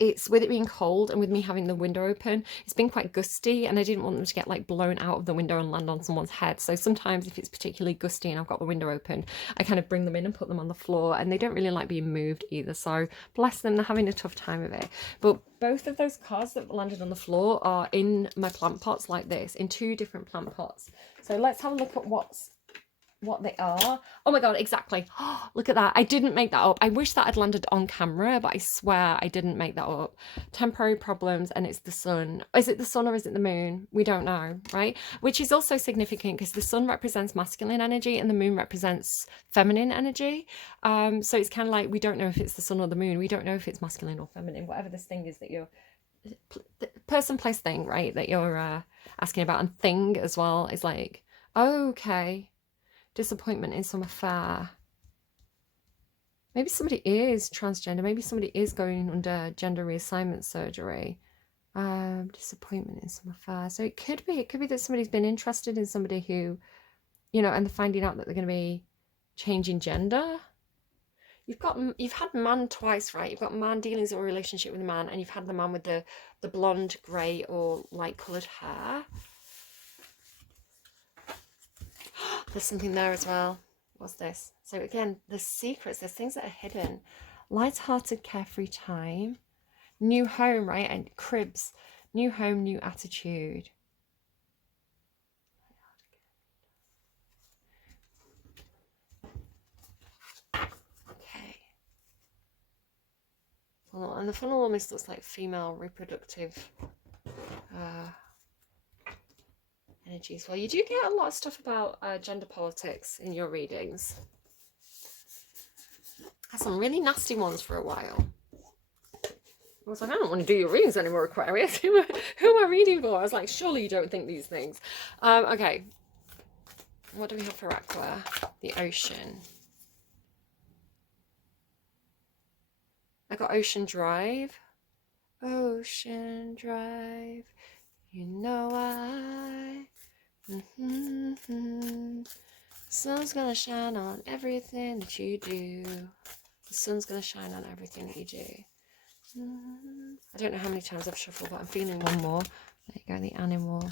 it's with it being cold and with me having the window open, it's been quite gusty and I didn't want them to get like blown out of the window and land on someone's head. So sometimes if it's particularly gusty and I've got the window open, I kind of bring them in and put them on the floor, and they don't really like being moved either. So bless them, they're having a tough time of it. But both of those cards that landed on the floor are in my plant pots like this, in 2 different plant pots. So let's have a look at what they are. Oh my god, exactly. Oh, look at that. I didn't make that up. I wish that had landed on camera, but I swear I didn't make that up. Temporary problems, and it's the sun. Is it the sun or is it the moon? We don't know, right? Which is also significant because the sun represents masculine energy and the moon represents feminine energy. So it's kind of like we don't know if it's the sun or the moon. We don't know if it's masculine or feminine. Whatever this thing is that you're person, place, thing, right? That you're asking about, and thing as well is like, oh, okay. Disappointment in some affair. Maybe somebody is transgender. Maybe somebody is going under gender reassignment surgery. Disappointment in some affair. So it could be that somebody's been interested in somebody who, you know, and they're finding out that they're going to be changing gender. You've had man twice, right? You've got man dealings or a relationship with a man, and you've had the man with the blonde, grey, or light coloured hair. There's something there as well. What's this? So again, there's secrets, there's things that are hidden. Light-hearted, carefree time. New home, right? And cribs. New home, new attitude. Okay. Well, and the funnel almost looks like female reproductive energies. Well, you do get a lot of stuff about gender politics in your readings. Had some really nasty ones for a while. I was like, I don't want to do your readings anymore, Aquarius. Who am I reading for? I was like, surely you don't think these things. Okay. What do we have for Aqua? The ocean. I got Ocean Drive. Ocean Drive, you know why. Sun's gonna shine on everything that you do. The sun's gonna shine on everything that you do. I don't know how many times I've shuffled, but I'm feeling one more. There you go, the animal.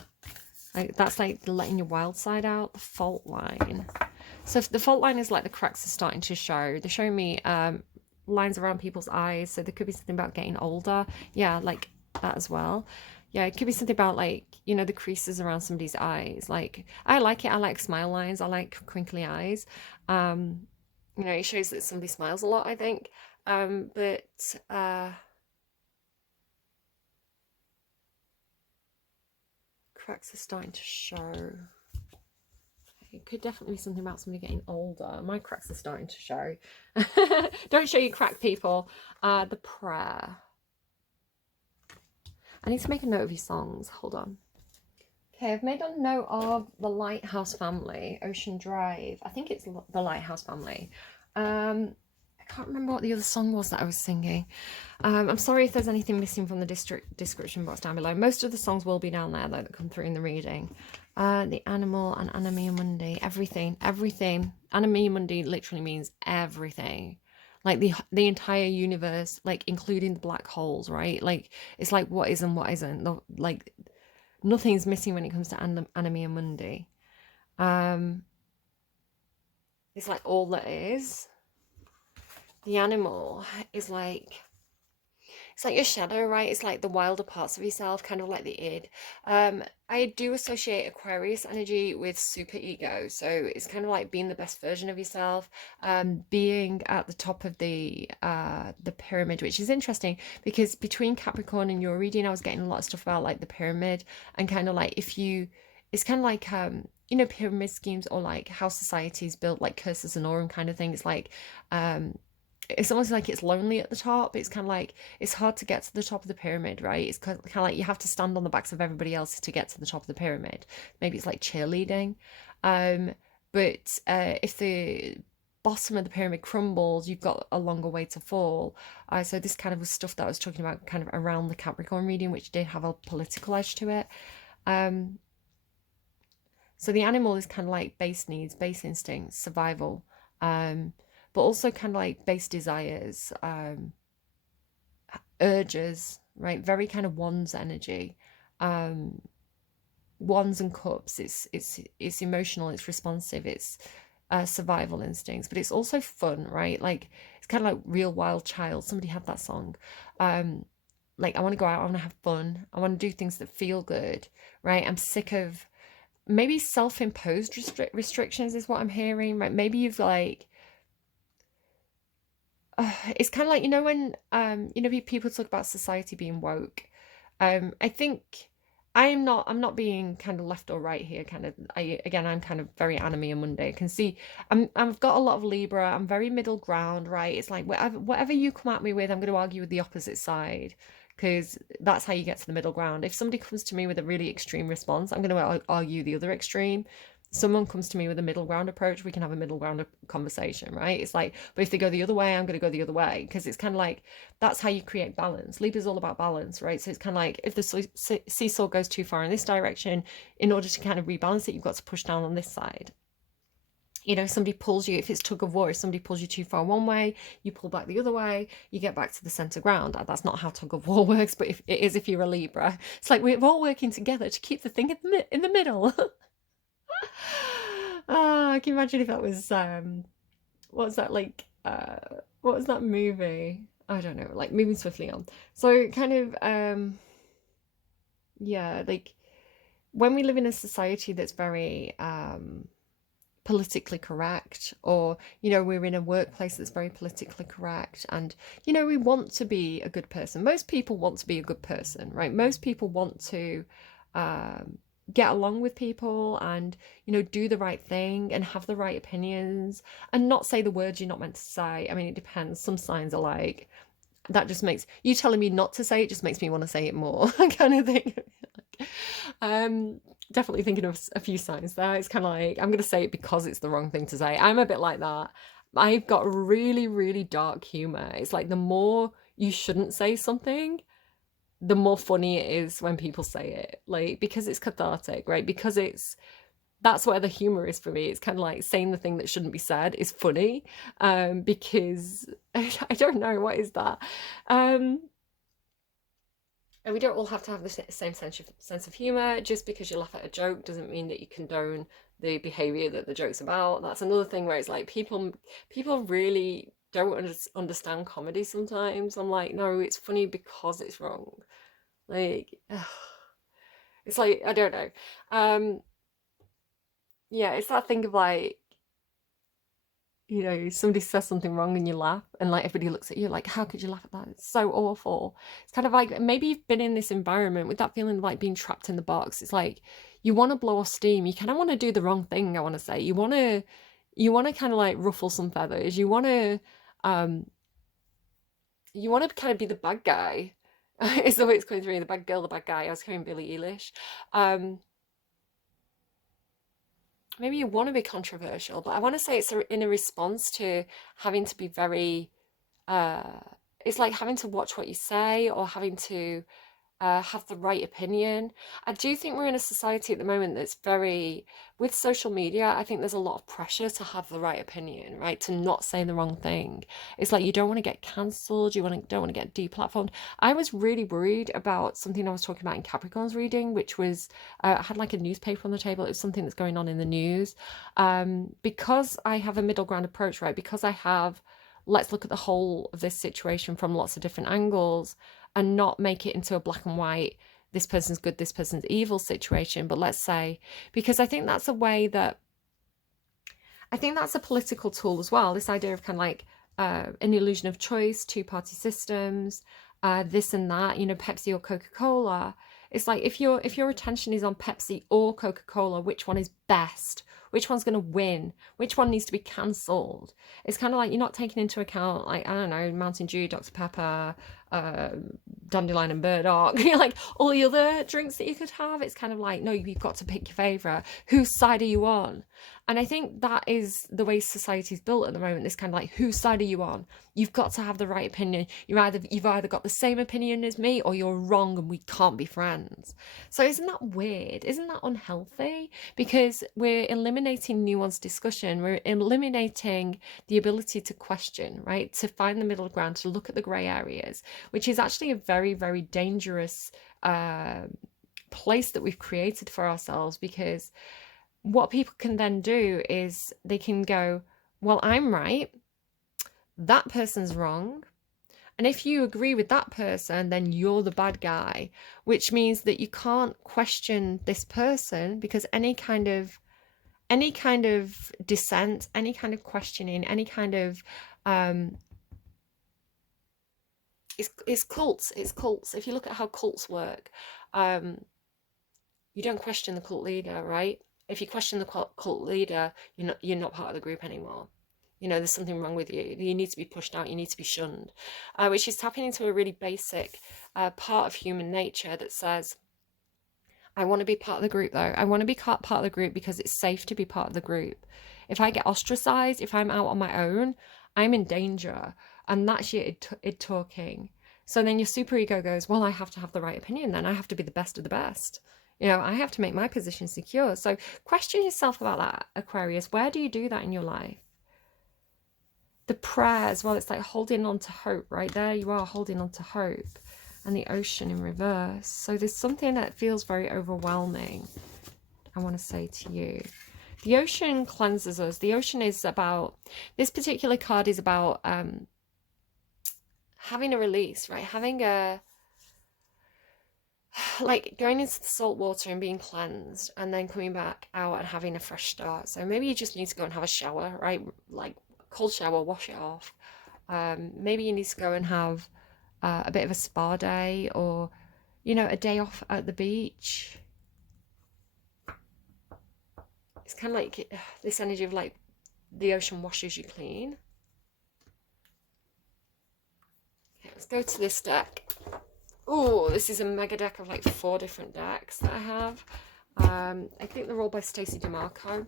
Like, that's like letting your wild side out, the fault line. So if the fault line is like the cracks are starting to show. They're showing me lines around people's eyes. So there could be something about getting older. Yeah, like that as well. Yeah, it could be something about like, you know, the creases around somebody's eyes. Like, I like it. I like smile lines. I like crinkly eyes. You know, it shows that somebody smiles a lot, I think. But cracks are starting to show. It could definitely be something about somebody getting older. My cracks are starting to show. Don't show your crack, people. The prayer. I need to make a note of your songs. Hold on. Okay, I've made a note of the Lighthouse Family, Ocean Drive. I think it's the Lighthouse Family. I can't remember what the other song was that I was singing. I'm sorry if there's anything missing from the description box down below. Most of the songs will be down there, though, that come through in the reading. The Animal and Anime Mundi, everything. Anime Mundi literally means everything. Like the entire universe, like including the black holes, right? Like it's like what is and what isn't. Like nothing's missing when it comes to Anime Mundi. It's like all that is. The animal is like, it's like your shadow, right? It's like the wilder parts of yourself, kind of like the id. I do associate Aquarius energy with super ego. So it's kind of like being the best version of yourself, being at the top of the pyramid, which is interesting because between Capricorn and your reading, I was getting a lot of stuff about like the pyramid and kind of like it's kind of like you know, pyramid schemes or like how society is built, like cursus honorum kind of thing. It's like it's almost like it's lonely at the top. It's kind of like it's hard to get to the top of the pyramid, right? It's kind of like you have to stand on the backs of everybody else to get to the top of the pyramid. Maybe it's like cheerleading. But if the bottom of the pyramid crumbles, you've got a longer way to fall. So this kind of was stuff that I was talking about kind of around the Capricorn reading, which did have a political edge to it. So the animal is kind of like base needs, base instincts, survival. But also kind of like base desires, urges, right? Very kind of wands energy, wands and cups. It's emotional, it's responsive, it's survival instincts, but it's also fun, right? Like it's kind of like real wild child. Somebody had that song. Like I want to go out, I want to have fun, I want to do things that feel good, right? I'm sick of maybe self-imposed restrictions is what I'm hearing, right? Maybe you've like it's kind of like, you know, when you know, people talk about society being woke. I think I'm not being kind of left or right here, kind of. I'm kind of very anime and Monday. I can see I've got a lot of Libra. I'm very middle ground, right? It's like whatever you come at me with, I'm going to argue with the opposite side, because that's how you get to the middle ground. If somebody comes to me with a really extreme response, I'm going to argue the other extreme. Someone comes to me with a middle ground approach, we can have a middle ground conversation, right? It's like, but if they go the other way, I'm going to go the other way, because it's kind of like that's how you create balance. Libra's all about balance, right? So it's kind of like if the seesaw goes too far in this direction, in order to kind of rebalance it, you've got to push down on this side. You know, somebody pulls you, if it's tug of war, if somebody pulls you too far one way, you pull back the other way, you get back to the center ground. That's not how tug of war works, but if it is, if you're a Libra, it's like we're all working together to keep the thing in the middle. I can imagine if that was what was that like what was that movie? I don't know, like Moving Swiftly On. So kind of yeah, like when we live in a society that's very politically correct, or you know, we're in a workplace that's very politically correct, and you know, we want to be a good person. Most people want to be a good person, right? Most people want to get along with people and, you know, do the right thing and have the right opinions and not say the words you're not meant to say. I mean, it depends. Some signs are like, that just makes you telling me not to say it just makes me want to say it more kind of thing. Definitely thinking of a few signs there. It's kind of like, I'm going to say it because it's the wrong thing to say. I'm a bit like that. I've got really, really dark humor. It's like the more you shouldn't say something, the more funny it is when people say it. Like, because it's cathartic, right? Because that's where the humor is for me. It's kind of like saying the thing that shouldn't be said is funny, because I don't know, what is that? And we don't all have to have the same sense of humor. Just because you laugh at a joke doesn't mean that you condone the behavior that the joke's about. That's another thing where it's like people really don't understand comedy sometimes. I'm like, no, it's funny because it's wrong. Like, it's like, I don't know. Yeah, it's that thing of like, somebody says something wrong and you laugh, and like everybody looks at you like, how could you laugh at that? It's so awful. It's kind of like, maybe you've been in this environment with that feeling of like being trapped in the box. It's like you want to blow off steam. You kind of want to do the wrong thing, I want to say. You want to kind of like ruffle some feathers. Um you want to kind of be the bad guy. Is the way it's coming through, the bad girl, the bad guy. I was hearing Billie Eilish. Maybe you want to be controversial, but I want to say it's in a response to having to be very, uh, it's like having to watch what you say, or having to have the right opinion. I do think we're in a society at the moment that's very, with social media, I think there's a lot of pressure to have the right opinion, right? To not say the wrong thing. It's like you don't want to get cancelled, don't want to get deplatformed. I was really worried about something I was talking about in Capricorn's reading, which was, I had like a newspaper on the table. It was something that's going on in the news. Because I have a middle ground approach, right? Because I have, let's look at the whole of this situation from lots of different angles, and not make it into a black and white, this person's good, this person's evil situation. But let's say, because I think that's a way that, I think that's a political tool as well. This idea of kind of like an illusion of choice, two-party systems, this and that, Pepsi or Coca-Cola. It's like if your attention is on Pepsi or Coca-Cola, which one is best? Which one's going to win? Which one needs to be cancelled? It's kind of like you're not taking into account, like, I don't know, Mountain Dew, Dr. Pepper, Dandelion and Burdock, like all the other drinks that you could have. It's kind of like, no, you've got to pick your favourite. Whose side are you on? And I think that is the way society's built at the moment. This kind of like, whose side are you on? You've got to have the right opinion. You've either got the same opinion as me, or you're wrong and we can't be friends. So isn't that weird? Isn't that unhealthy? Because we're eliminating nuanced discussion. We're eliminating the ability to question, right? To find the middle ground, to look at the grey areas, which is actually a very, very dangerous place that we've created for ourselves. Because what people can then do is they can go, well, I'm right, that person's wrong, and if you agree with that person, then you're the bad guy, which means that you can't question this person, because any kind of dissent, any kind of questioning, any kind of it's cults. If you look at how cults work, you don't question the cult leader, right? If you question the cult leader, you're not part of the group anymore. There's something wrong with you. You need to be pushed out. You need to be shunned, which is tapping into a really basic part of human nature that says, I want to be part of the group, though. I want to be part of the group because it's safe to be part of the group. If I get ostracized, if I'm out on my own, I'm in danger. And that's your id talking. So then your superego goes, well, I have to have the right opinion then. I have to be the best of the best. I have to make my position secure. So question yourself about that, Aquarius. Where do you do that in your life? The prayer as well, it's like holding on to hope, right? There you are, holding on to hope. And the ocean in reverse. So there's something that feels very overwhelming, I want to say to you. The ocean cleanses us. The ocean is about, this particular card is about having a release, right? Having a, like going into the salt water and being cleansed, and then coming back out and having a fresh start. So maybe you just need to go and have a shower, right? Like cold shower, wash it off. Maybe you need to go and have a bit of a spa day, or a day off at the beach. It's kind of like this energy of like the ocean washes you clean. Okay, let's go to this deck. Oh, this is a mega deck of like 4 different decks that I have. I think they're all by Stacey DeMarco.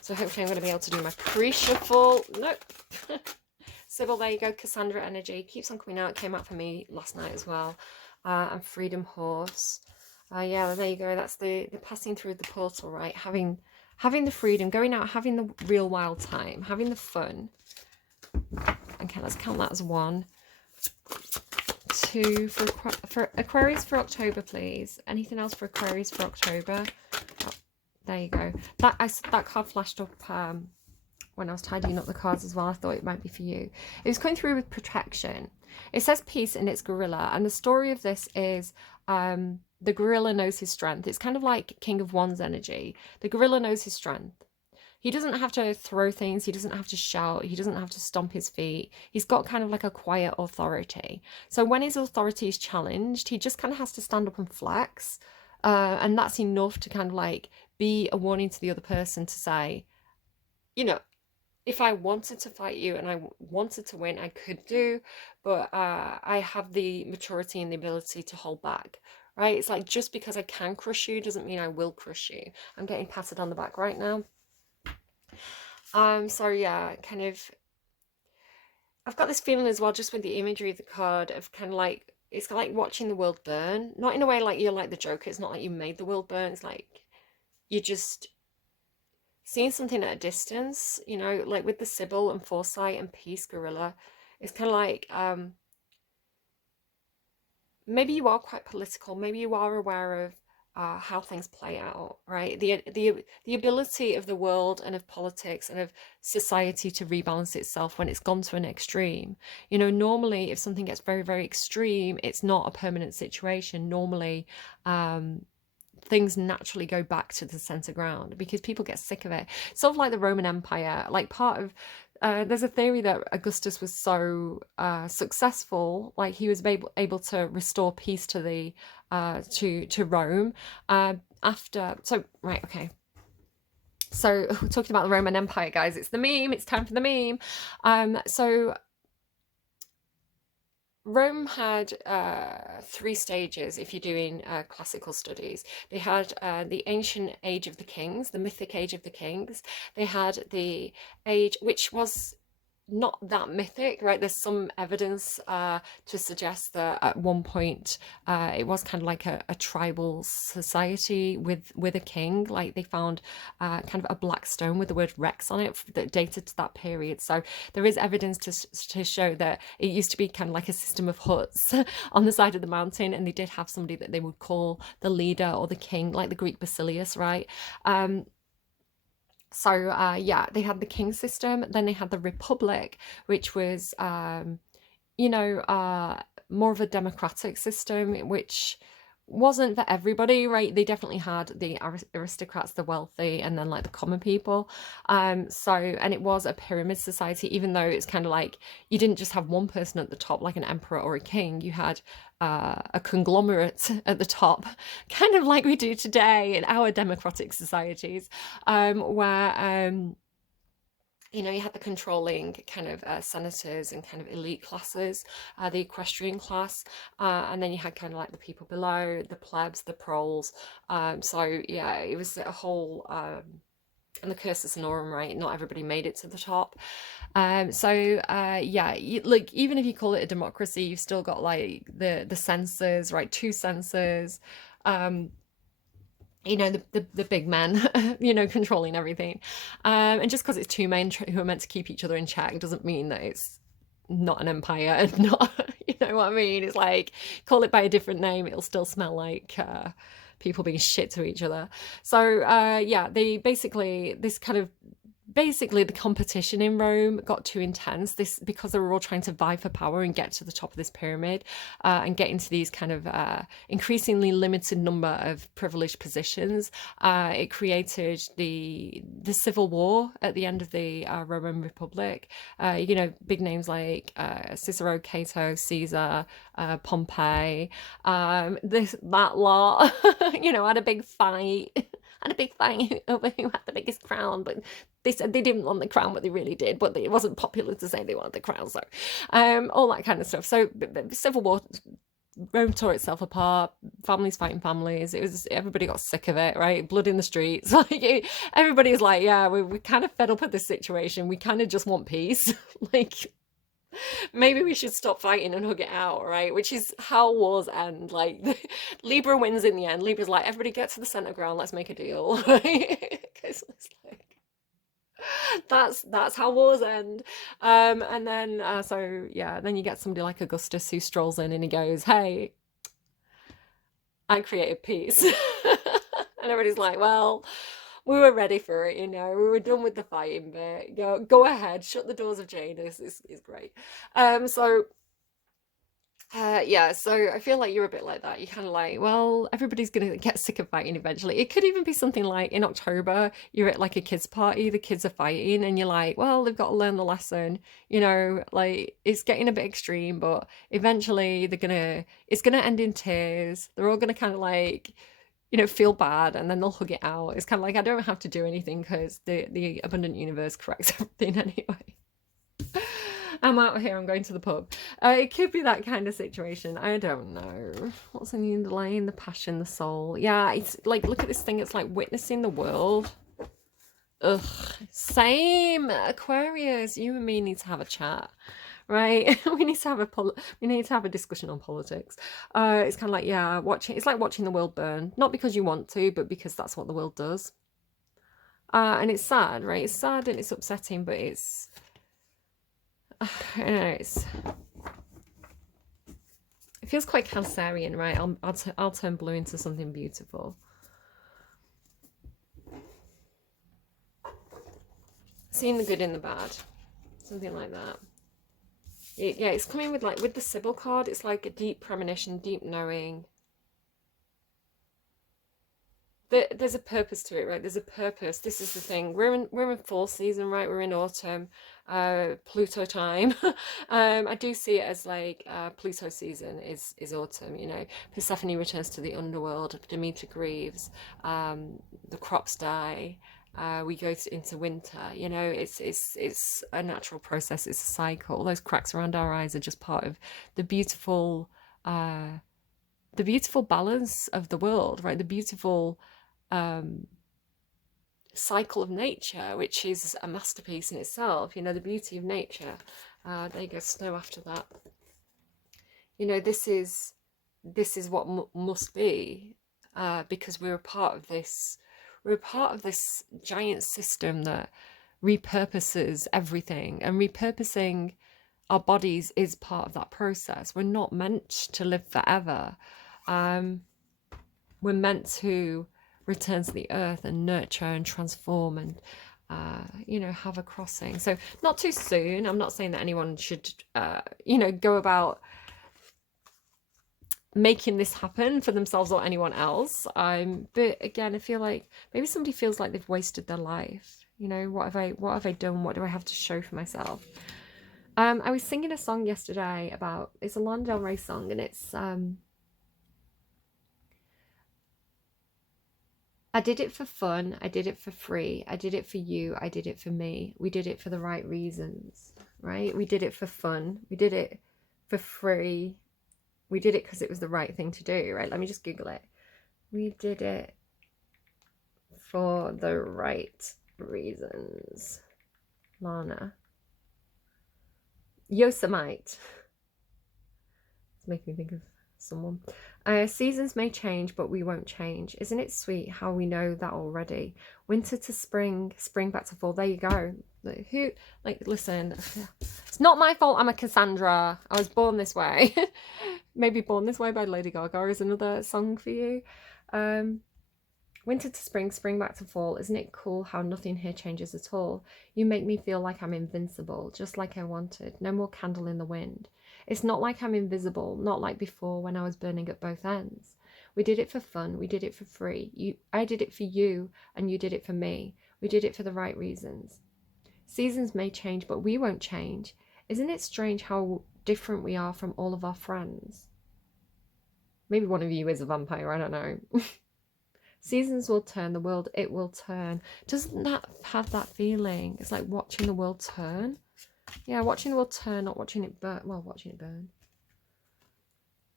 So hopefully I'm going to be able to do my pre-shuffle. Nope. Sybil, there you go. Cassandra energy keeps on coming out. It came out for me last night as well. And Freedom Horse. Yeah, there you go. That's the passing through the portal, right? Having the freedom, going out, having the real wild time, having the fun. Okay, let's count that as 1, 2 for Aquarius for October, please. Anything else for Aquarius for October? Oh, there you go. That card flashed up when I was tidying up the cards as well. I thought it might be for you. It was coming through with protection. It says peace and it's gorilla, and the story of this is the gorilla knows his strength. It's kind of like King of Wands energy. The gorilla knows his strength. He doesn't have to throw things. He doesn't have to shout. He doesn't have to stomp his feet. He's got kind of like a quiet authority. So when his authority is challenged, he just kind of has to stand up and flex. And that's enough to kind of like be a warning to the other person to say, you know, if I wanted to fight you and I wanted to win, I could do, but I have the maturity and the ability to hold back, right? It's like, just because I can crush you doesn't mean I will crush you. I'm getting patted on the back right now. So yeah, kind of, I've got this feeling as well, just with the imagery of the card, of kind of like, it's like watching the world burn. Not in a way like you're like the Joker. It's not like you made the world burn. It's like you're just seeing something at a distance, you know, like with the Sybil and Foresight and Peace Gorilla. It's kind of like, maybe you are quite political. Maybe you are aware of how things play out, right? The ability of the world and of politics and of society to rebalance itself when it's gone to an extreme. You know, normally if something gets very, very extreme, it's not a permanent situation. Normally, things naturally go back to the center ground because people get sick of it. Sort of like the Roman Empire, like part of there's a theory that Augustus was so successful, like he was able to restore peace to the to Rome after. So right, okay. So we're talking about the Roman Empire, guys. It's the meme. It's time for the meme. So Rome had 3 stages if you're doing classical studies. They had the ancient age of the kings, the mythic age of the kings. They had the age, which was not that mythic, right? There's some evidence to suggest that at one point it was kind of like a tribal society with a king. Like they found kind of a black stone with the word Rex on it that dated to that period. So there is evidence to show that it used to be kind of like a system of huts on the side of the mountain, and they did have somebody that they would call the leader or the king, like the Greek Basilius, right? So yeah, they had the king system, then they had the republic, which was, you know, more of a democratic system, which wasn't for everybody, right? They definitely had the aristocrats, the wealthy, and then like the common people. So, and it was a pyramid society, even though it's kind of like you didn't just have one person at the top, like an emperor or a king. You had a conglomerate at the top, kind of like we do today in our democratic societies, where you know, you had the controlling kind of senators and kind of elite classes, the equestrian class, and then you had kind of like the people below, the plebs, the proles. So yeah, it was a whole, and the cursus honorum, right? Not everybody made it to the top. So yeah, like even if you call it a democracy, you've still got like the censors, right? 2 censors. You know, the big men, you know, controlling everything. And just because it's 2 men who are meant to keep each other in check doesn't mean that it's not an empire and not, you know what I mean? It's like, call it by a different name, it'll still smell like people being shit to each other. So yeah, they basically, the competition in Rome got too intense, because they were all trying to vie for power and get to the top of this pyramid, and get into these kind of increasingly limited number of privileged positions. It created the civil war at the end of the Roman Republic. You know, big names like Cicero, Cato, Caesar, Pompey, that lot, you know, had a big fight. And a big fight over who had the biggest crown, but they said they didn't want the crown, but they really did. But it wasn't popular to say they wanted the crown, so all that kind of stuff. So civil war, Rome tore itself apart. Families fighting families. It was, everybody got sick of it, right? Blood in the streets. Like everybody's like, yeah, we're kind of fed up with this situation. We kind of just want peace. Like, Maybe we should stop fighting and hug it out, right? Which is how wars end. Like Libra wins in the end. Libra's like, everybody get to the center ground, let's make a deal, right? 'Cause it's like that's how wars end. And then so yeah, then you get somebody like Augustus who strolls in and he goes, "Hey, I created peace." And everybody's like, "Well, we were ready for it, you know. We were done with the fighting bit. Go ahead, shut the doors of Janus. It's great." So yeah, so I feel like you're a bit like that. You're kind of like, well, everybody's gonna get sick of fighting eventually. It could even be something like in October, you're at like a kids' party, the kids are fighting, and you're like, well, they've got to learn the lesson. You know, like it's getting a bit extreme, but eventually it's gonna end in tears. They're all gonna kind of like, you know, feel bad, and then they'll hug it out. It's kind of like I don't have to do anything because the abundant universe corrects everything anyway. I'm out here, I'm going to the pub. It could be that kind of situation. I don't know. What's in the underlying? The passion, the soul. Yeah, it's like, look at this thing. It's like witnessing the world. Ugh. Same. Aquarius. You and me need to have a chat. Right? we need to have a discussion on politics. It's kind of like, yeah, it's like watching the world burn. Not because you want to, but because that's what the world does. And it's sad, right? It's sad and it's upsetting, but it's it feels quite Cancerian, right? I'll turn blue into something beautiful. Seeing the good in the bad, something like that. Yeah, it's coming with like with the Sybil card. It's like a deep premonition, deep knowing. There's a purpose to it, right? There's a purpose. This is the thing. We're in fall season, right? We're in autumn, Pluto time. I do see it as like Pluto season is autumn. You know, Persephone returns to the underworld. Demeter grieves. The crops die. We go into winter. You know, it's a natural process. It's a cycle. Those cracks around our eyes are just part of the beautiful balance of the world, right? The beautiful cycle of nature, which is a masterpiece in itself. You know, the beauty of nature. There you go, snow after that. You know, this is what must be, because we're a part of this. We're a part of this giant system that repurposes everything, and repurposing our bodies is part of that process. We're not meant to live forever. We're meant to return to the earth and nurture and transform and you know, have a crossing. So not too soon. I'm not saying that anyone should you know, go about making this happen for themselves or anyone else. But again, I feel like maybe somebody feels like they've wasted their life. You know, what have I done? What do I have to show for myself? I was singing a song yesterday about, it's a Lana Del Rey song, and it's I did it for fun, I did it for free, I did it for you, I did it for me. We did it for the right reasons, right? We did it for fun, we did it for free, we did it because it was the right thing to do, right? Let me just Google it. We did it for the right reasons. Lana. Yosemite. It's making me think of someone. Seasons may change, but we won't change. Isn't it sweet how we know that already? Winter to spring, spring back to fall. There you go. Listen, it's not my fault I'm a Cassandra. I was born this way. Maybe Born This Way by Lady Gaga is another song for you. Winter to spring, spring back to fall. Isn't it cool how nothing here changes at all? You make me feel like I'm invincible, just like I wanted. No more candle in the wind. It's not like I'm invisible, not like before when I was burning at both ends. We did it for fun, we did it for free. I did it for you, and you did it for me. We did it for the right reasons. Seasons may change, but we won't change. Isn't it strange how different we are from all of our friends? Maybe one of you is a vampire, I don't know. Seasons will turn, the world, it will turn. Doesn't that have that feeling? It's like watching the world turn. Yeah, watching the world turn, not watching it burn. Well, watching it burn.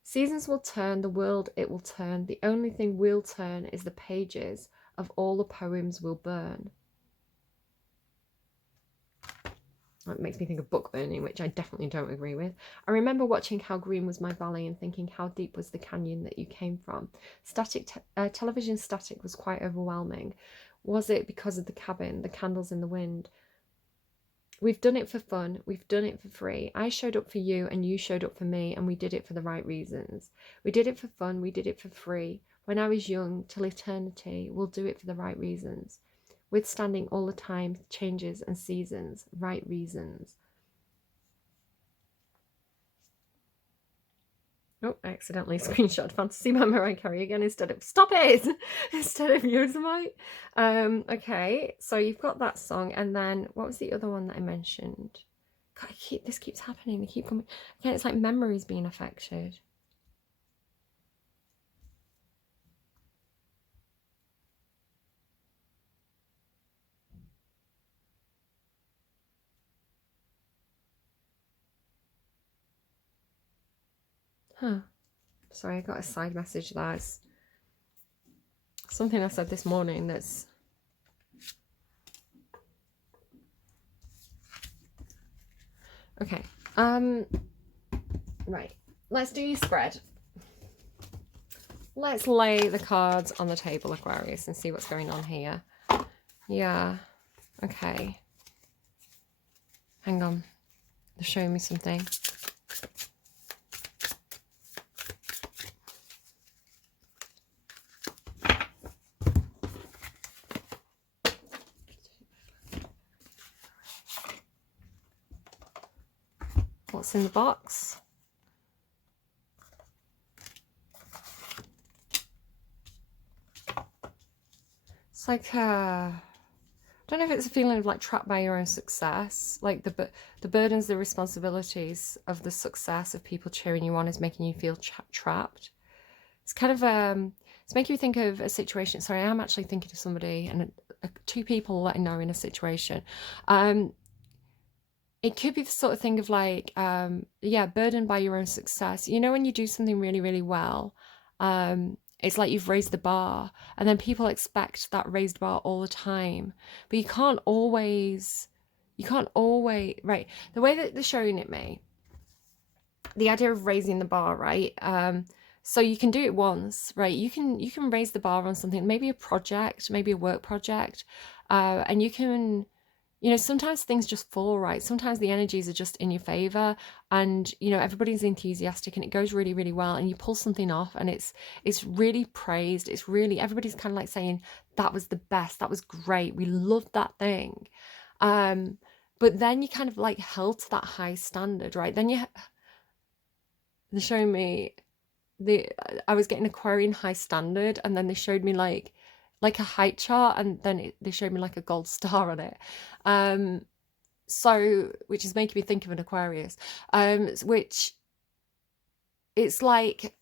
Seasons will turn, the world, it will turn. The only thing will turn is the pages of all the poems will burn. It makes me think of book burning, which I definitely don't agree with. I remember watching How Green Was My Valley and thinking, how deep was the canyon that you came from? Television static was quite overwhelming. Was it because of the cabin, the candles in the wind? We've done it for fun. We've done it for free. I showed up for you and you showed up for me, and we did it for the right reasons. We did it for fun. We did it for free. When I was young, till eternity, we'll do it for the right reasons. Withstanding all the time, changes and seasons, right reasons. Oh, I accidentally screenshot Fantasy by Mariah Carey again instead of stop it instead of Yosemite. Okay, so you've got that song, and then what was the other one that I mentioned? God, this keeps happening. They keep coming. Again, it's like memories being affected. Huh. Sorry, I got a side message there. It's something I said this morning that's... Okay. Right. Let's do your spread. Let's lay the cards on the table, Aquarius, and see what's going on here. Yeah. Okay. Hang on. They're showing me something. What's in the box? It's like I don't know if it's a feeling of like trapped by your own success, like the burdens, the responsibilities of the success of people cheering you on is making you feel trapped. It's kind of it's making you think of a situation. Sorry, I'm actually thinking of somebody and two people that I know in a situation. It could be the sort of thing of like, yeah, burdened by your own success. You know, when you do something really, really well, it's like you've raised the bar, and then people expect that raised bar all the time. But you can't always, right? The way that they're showing it me, the idea of raising the bar, right? So you can do it once, right? You can raise the bar on something, maybe a project, maybe a work project, and you can, you know, sometimes things just fall right. Sometimes the energies are just in your favor, and you know everybody's enthusiastic, and it goes really, really well, and you pull something off, and it's really praised. It's really, everybody's kind of like saying that was the best, that was great, we loved that thing. But then you kind of like held to that high standard, right? Then they're showing me I was getting Aquarian high standard, and then they showed me like a height chart, and then they showed me like a gold star on it. So which is making me think of an Aquarius, which it's like,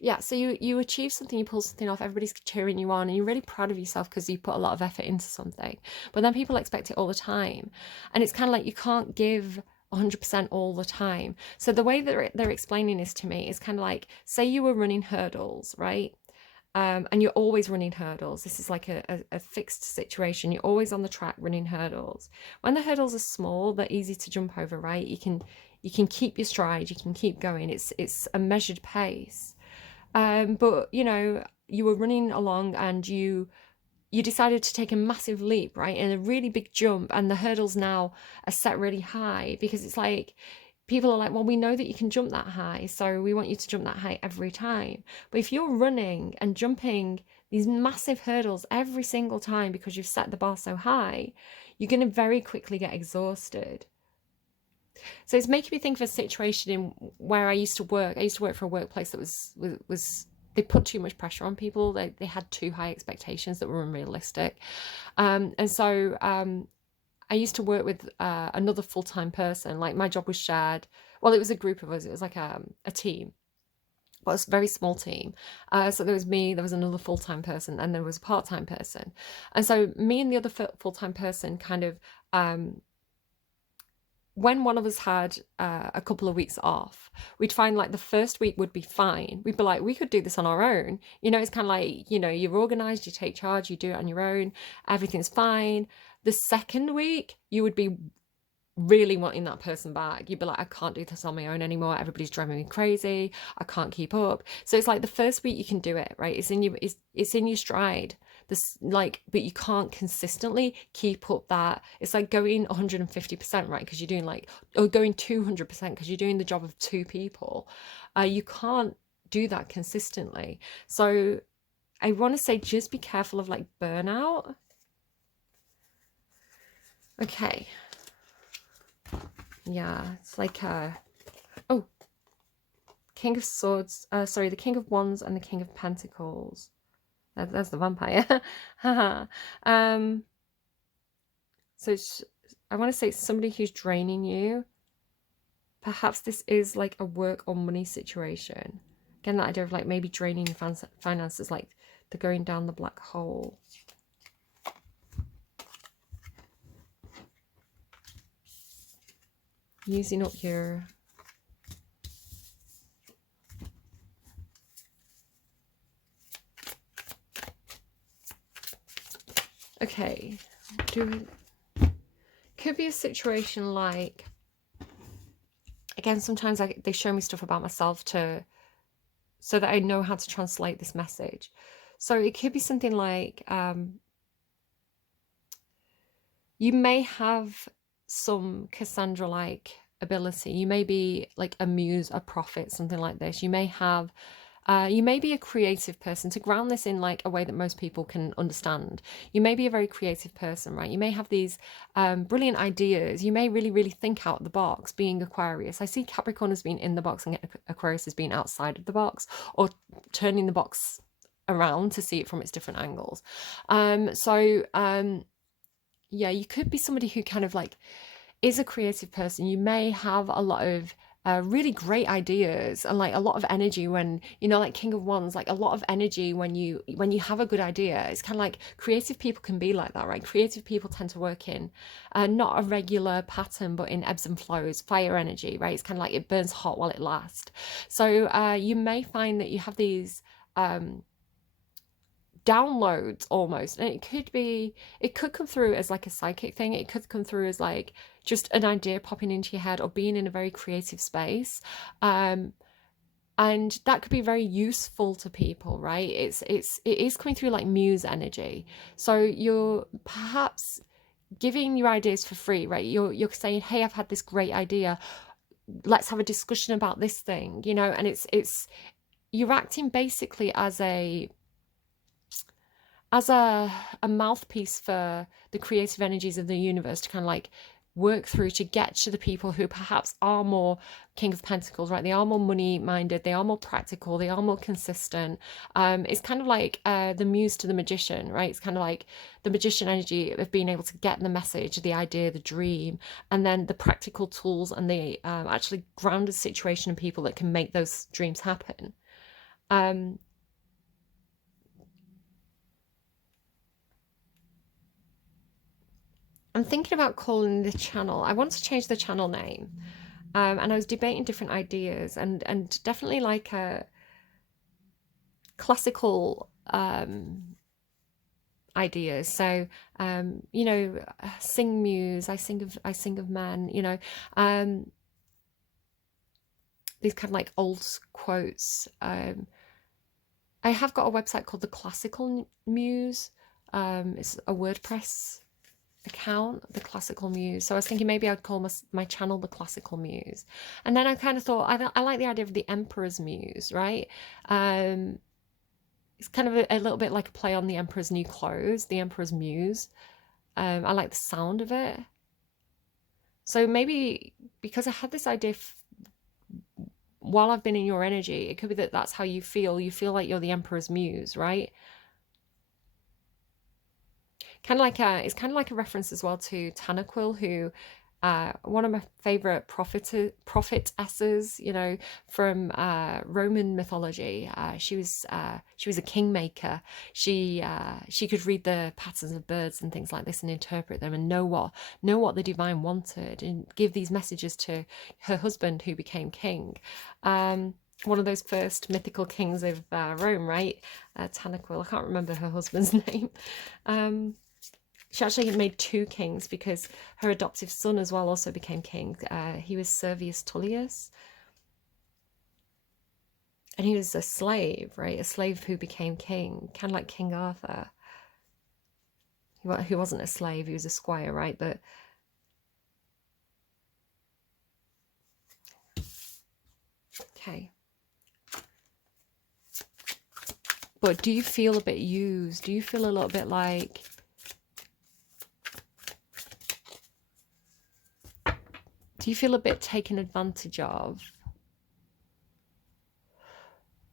yeah, so you achieve something, you pull something off, everybody's cheering you on, and you're really proud of yourself because you put a lot of effort into something. But then people expect it all the time, and it's kind of like you can't give 100% all the time. So the way that they're explaining this to me is kind of like, say you were running hurdles, right? And you're always running hurdles. This is like a fixed situation. You're always on the track running hurdles. When the hurdles are small, they're easy to jump over, right? You can keep your stride, you can keep going. It's a measured pace. But you know, you were running along, and you decided to take a massive leap, right? And a really big jump, and the hurdles now are set really high, because it's like, people are like, well, we know that you can jump that high, so we want you to jump that high every time. But if you're running and jumping these massive hurdles every single time because you've set the bar so high, you're going to very quickly get exhausted. So it's making me think of a situation in where I used to work. I used to work for a workplace that was they put too much pressure on people. They had too high expectations that were unrealistic. And so I used to work with another full-time person. Like my job was shared. Well, it was a group of us. It was like a team. But it was a very small team. So there was me, there was another full-time person, and there was a part-time person. And so me and the other full-time person kind of, when one of us had a couple of weeks off, we'd find like the first week would be fine. We'd be like, we could do this on our own. You know, it's kind of like, you know, you're organized, you take charge, you do it on your own, everything's fine. The second week, you would be really wanting that person back. You'd be like, I can't do this on my own anymore. Everybody's driving me crazy. I can't keep up. So it's like the first week you can do it, right? It's in your stride. This, like, but you can't consistently keep up that. It's like going 150%, right? Because you're doing like, or going 200% because you're doing the job of two people. You can't do that consistently. So I want to say, just be careful of like burnout. Okay. Yeah, it's like oh, King of Swords, sorry, the King of Wands and the King of Pentacles. That's the vampire. So it's, I want to say it's somebody who's draining you. Perhaps this is like a work or money situation. Again, that idea of like maybe draining your finances, like they're going down the black hole. Using up your okay. Could be a situation like, again, sometimes they show me stuff about myself so that I know how to translate this message. So it could be something like you may have some Cassandra-like ability. You may be like a muse, a prophet, something like this. You may have you may be a creative person. To ground this in like a way that most people can understand, you may be a very creative person, right? You may have these brilliant ideas. You may really, really think out of the box, being Aquarius. I see Capricorn as being in the box and Aquarius as being outside of the box, or turning the box around to see it from its different angles. Yeah, you could be somebody who kind of like is a creative person. You may have a lot of really great ideas and like a lot of energy when, you know, like King of Wands, like a lot of energy when you have a good idea. It's kind of like creative people can be like that, right? Creative people tend to work in not a regular pattern, but in ebbs and flows, fire energy, right? It's kind of like it burns hot while it lasts. So you may find that you have these downloads almost, and it could come through as like a psychic thing. It could come through as like just an idea popping into your head, or being in a very creative space, and that could be very useful to people, right? It is coming through like muse energy. So you're perhaps giving your ideas for free, right? You're saying, hey, I've had this great idea, let's have a discussion about this thing, you know. And it's you're acting basically as a mouthpiece for the creative energies of the universe to kind of like work through to get to the people who perhaps are more King of Pentacles, right? They are more money minded, they are more practical, they are more consistent. It's kind of like the muse to the magician, right? It's kind of like the magician energy of being able to get the message, the idea, the dream, and then the practical tools and the actually grounded situation and people that can make those dreams happen. I'm thinking about calling the channel. I want to change the channel name. And I was debating different ideas, and definitely like a classical ideas. So you know, sing muse, I sing of men, you know, these kind of like old quotes. I have got a website called the Classical Muse. It's a WordPress account, the Classical Muse. So I was thinking maybe I'd call my channel the Classical Muse. And then I kind of thought I like the idea of the Emperor's Muse, right? It's kind of a little bit like a play on the Emperor's New Clothes, the Emperor's Muse. I like the sound of it. So maybe because I had this idea while I've been in your energy, it could be that that's how you feel. You feel like you're the Emperor's Muse, right? Kind of like it's kind of like a reference as well to Tanaquil, who one of my favorite prophetesses, you know, from Roman mythology. She was a kingmaker. She could read the patterns of birds and things like this and interpret them and know what the divine wanted and give these messages to her husband, who became king. One of those first mythical kings of Rome, right? Tanaquil. I can't remember her husband's name. She actually made 2 kings because her adoptive son as well also became king. He was Servius Tullius. And he was a slave, right? A slave who became king, kind of like King Arthur. He wasn't a slave, he was a squire, right? But okay. But do you feel a bit used? Do you feel a little bit like... Do you feel a bit taken advantage of?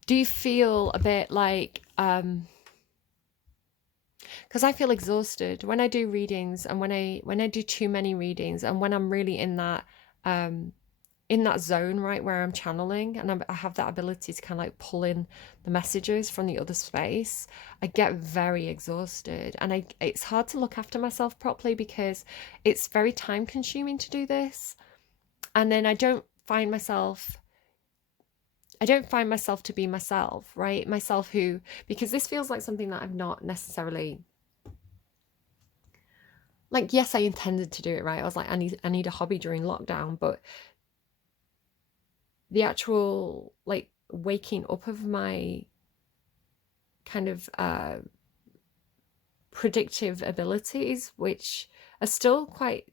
Do you feel a bit like... because I feel exhausted when I do readings, and when I do too many readings, and when I'm really in that zone, right, where I'm channeling and I have that ability to kind of like pull in the messages from the other space, I get very exhausted, and it's hard to look after myself properly because it's very time consuming to do this. And then I don't find myself to be myself, right? Myself who, because this feels like something that I've not necessarily, like, yes, I intended to do it, right? I was like, I need a hobby during lockdown, but the actual, like, waking up of my kind of predictive abilities, which are still quite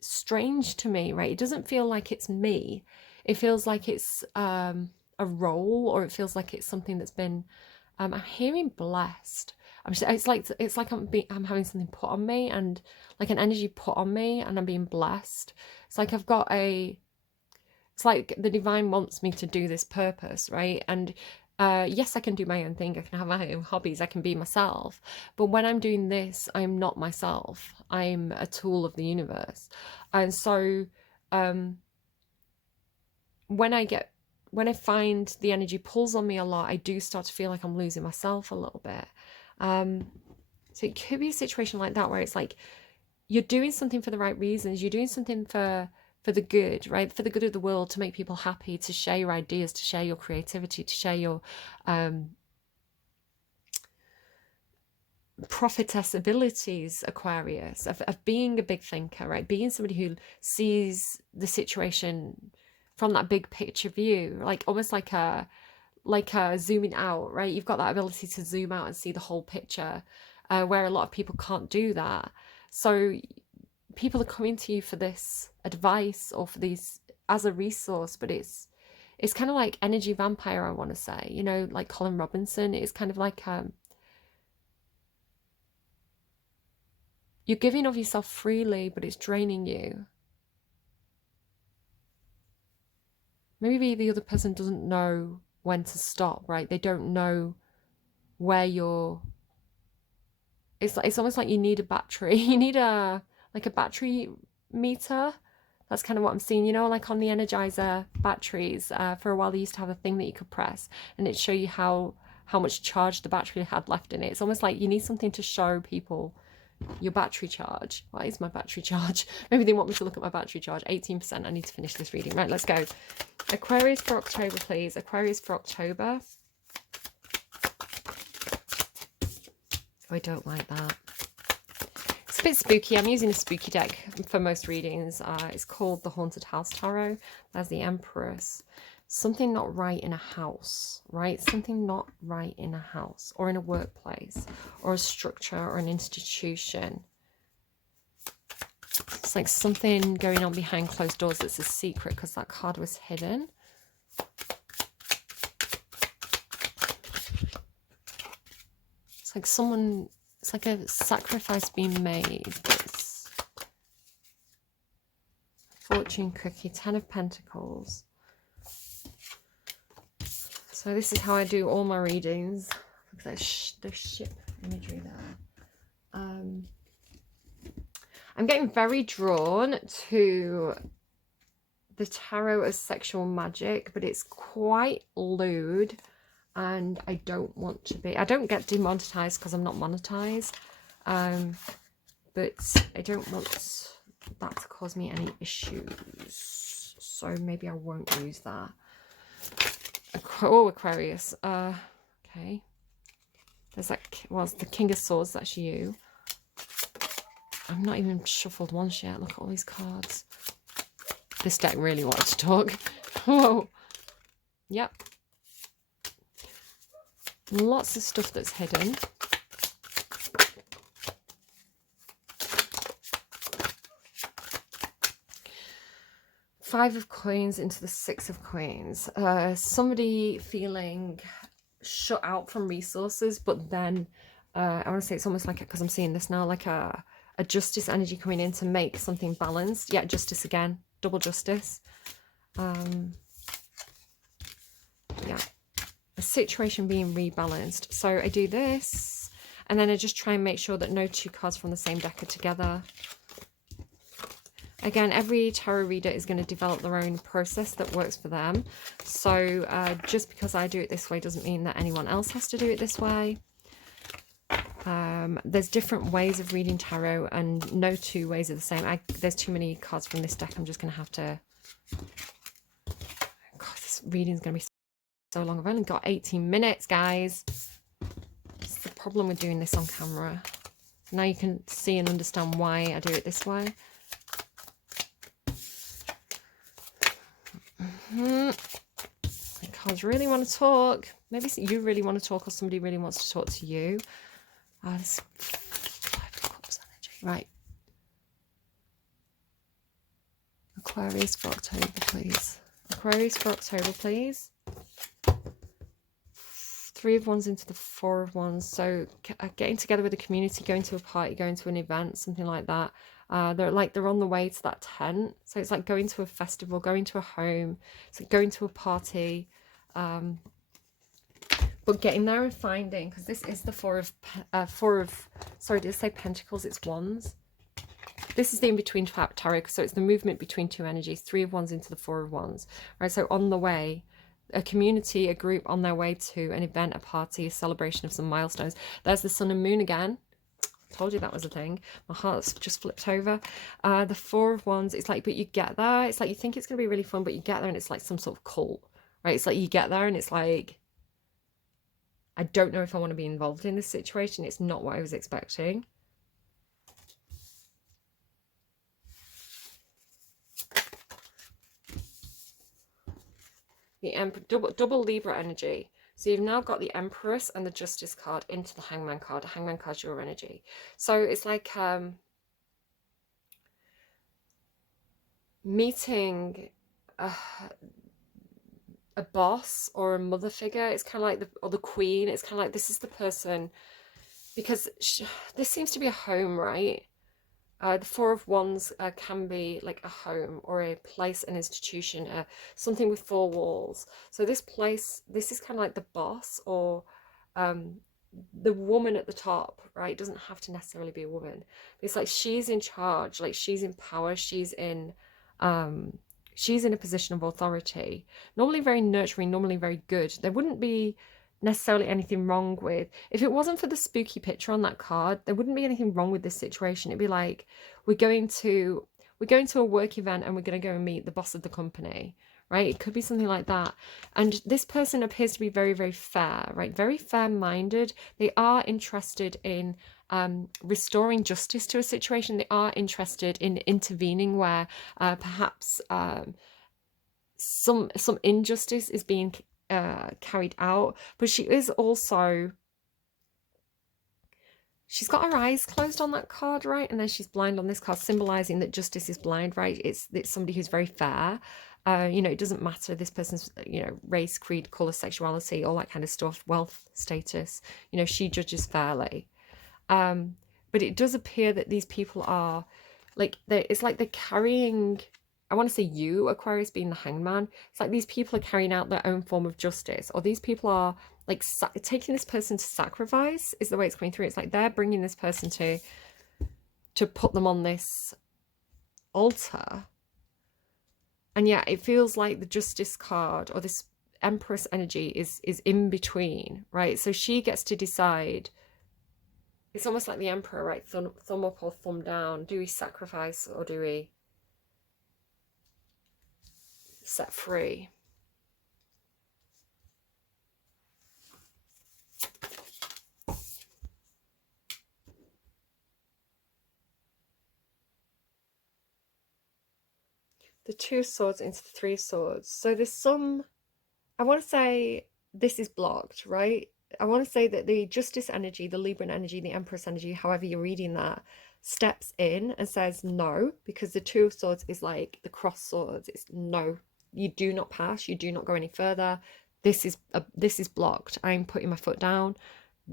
strange to me, right? It doesn't feel like it's me. It feels like it's a role, or it feels like it's something that's been I'm hearing blessed. It's like I'm having something put on me, and like an energy put on me, and I'm being blessed. It's like it's like the divine wants me to do this purpose, right? And yes, I can do my own thing. I can have my own hobbies. I can be myself. But when I'm doing this, I'm not myself. I'm a tool of the universe. And so when I find the energy pulls on me a lot, I do start to feel like I'm losing myself a little bit. So it could be a situation like that where it's like you're doing something for the right reasons. You're doing something for the good, right? For the good of the world, to make people happy, to share your ideas, to share your creativity, to share your prophetess abilities, Aquarius, of being a big thinker, right? Being somebody who sees the situation from that big picture view, like almost like a zooming out, right? You've got that ability to zoom out and see the whole picture, where a lot of people can't do that. So people are coming to you for this advice or for these as a resource, but it's kind of like energy vampire, I want to say, you know, like Colin Robinson. It's kind of like you're giving of yourself freely, but it's draining you. Maybe the other person doesn't know when to stop, right? They don't know where you're... It's almost like you need a battery. You need a battery meter. That's kind of what I'm seeing, you know, like on the Energizer batteries. For a while they used to have a thing that you could press and it'd show you how much charge the battery had left in it. It's almost like you need something to show people your battery charge. What is my battery charge? Maybe they want me to look at my battery charge. 18%. I need to finish this reading. Right, let's go. Aquarius for October, please. Aquarius for October. Oh, I don't like that. It's a bit spooky. I'm using a spooky deck for most readings. It's called the Haunted House Tarot. There's the Empress. Something not right in a house, right? Something not right in a house or in a workplace or a structure or an institution. It's like something going on behind closed doors that's a secret because that card was hidden. It's like it's like a sacrifice being made. It's Fortune cookie, 10 of Pentacles. So this is how I do all my readings. Look at that the ship imagery there. I'm getting very drawn to the tarot as sexual magic, but it's quite lewd, and I don't want to be. I don't get demonetized because I'm not monetized, but I don't want that to cause me any issues. So maybe I won't use that. Oh, Aquarius. Okay. There's that. Well, it's the King of Swords. That's you. I've not even shuffled once yet. Look at all these cards. This deck really wanted to talk. Whoa. Yep. Lots of stuff that's hidden. Five of Coins into the Six of Coins. Somebody feeling shut out from resources, but then I want to say it's almost like, because I'm seeing this now, like a justice energy coming in to make something balanced. Yeah, justice again. Double justice. Yeah. A situation being rebalanced. So I do this, and then I just try and make sure that no two cards from the same deck are together. Again, every tarot reader is going to develop their own process that works for them. So just because I do it this way doesn't mean that anyone else has to do it this way. There's different ways of reading tarot, and no two ways are the same. There's too many cards from this deck. I'm just going to have to... God, this reading's going to be so long. I've only got 18 minutes, guys. That's the problem with doing this on camera. Now you can see and understand why I do it this way. The cards really want to talk. Maybe you really want to talk, or somebody really wants to talk to you. This Five of Cups energy. Right. Aquarius for October, please. Aquarius for October, please. Three of Wands into the Four of Wands. So getting together with the community, going to a party, going to an event, something like that. They're on the way to that tent. So it's like going to a festival, going to a home, so going to a party. But getting there and finding, because this is the sorry, did I say Pentacles? It's Wands. This is the in-between tarot, so it's the movement between two energies. Three of Wands into the Four of Wands. Right, so on the way, a community, a group on their way to an event, a party, a celebration of some milestones. There's the Sun and Moon again. Told you that was a thing. My heart's just flipped over. The Four of Wands, it's like, but you get there. It's like you think it's going to be really fun, but you get there and it's like some sort of cult. Right, it's like you get there and it's like, I don't know if I want to be involved in this situation. It's not what I was expecting. The Emperor, double Libra energy. So you've now got the Empress and the Justice card into the Hangman card. The Hangman card's your energy. So it's like meeting a boss or a mother figure. It's kind of like the queen. It's kind of like, this is the person, because this seems to be a home, right? The Four of Wands can be like a home or a place, an institution, something with four walls. So this place, this is kind of like the boss or the woman at the top, right? It doesn't have to necessarily be a woman. It's like she's in charge, like she's in power, she's in a position of authority. Normally very nurturing, normally very good. There wouldn't be necessarily anything wrong with, if it wasn't for the spooky picture on that card, there wouldn't be anything wrong with this situation. It'd be like, we're going to a work event and we're going to go and meet the boss of the company, right? It could be something like that. And this person appears to be very, very fair, right? Very fair-minded. They are interested in restoring justice to a situation. They are interested in intervening where perhaps some injustice is being carried out, but she is also, she's got her eyes closed on that card, right? And then she's blind on this card, symbolizing that justice is blind, right? It's somebody who's very fair. You know, it doesn't matter this person's, you know, race, creed, color, sexuality, all that kind of stuff, wealth, status. You know, she judges fairly. But it does appear that these people are like, it's like they're carrying, I want to say you, Aquarius, being the hangman. It's like these people are carrying out their own form of justice, or these people are like taking this person to sacrifice is the way it's going through. It's like they're bringing this person to put them on this altar. And yeah, it feels like the Justice card or this Empress energy is in between, right? So she gets to decide. It's almost like the Emperor, right? Thumb up or thumb down. Do we sacrifice or do we set free? the Two of Swords into the Three of Swords. So there's some, I want to say this is blocked, right? I want to say that the Justice energy, the Libran energy, the Empress energy, however you're reading that, steps in and says no, because the Two of Swords is like the cross swords. It's no, you do not pass, you do not go any further. This is blocked. I'm putting my foot down.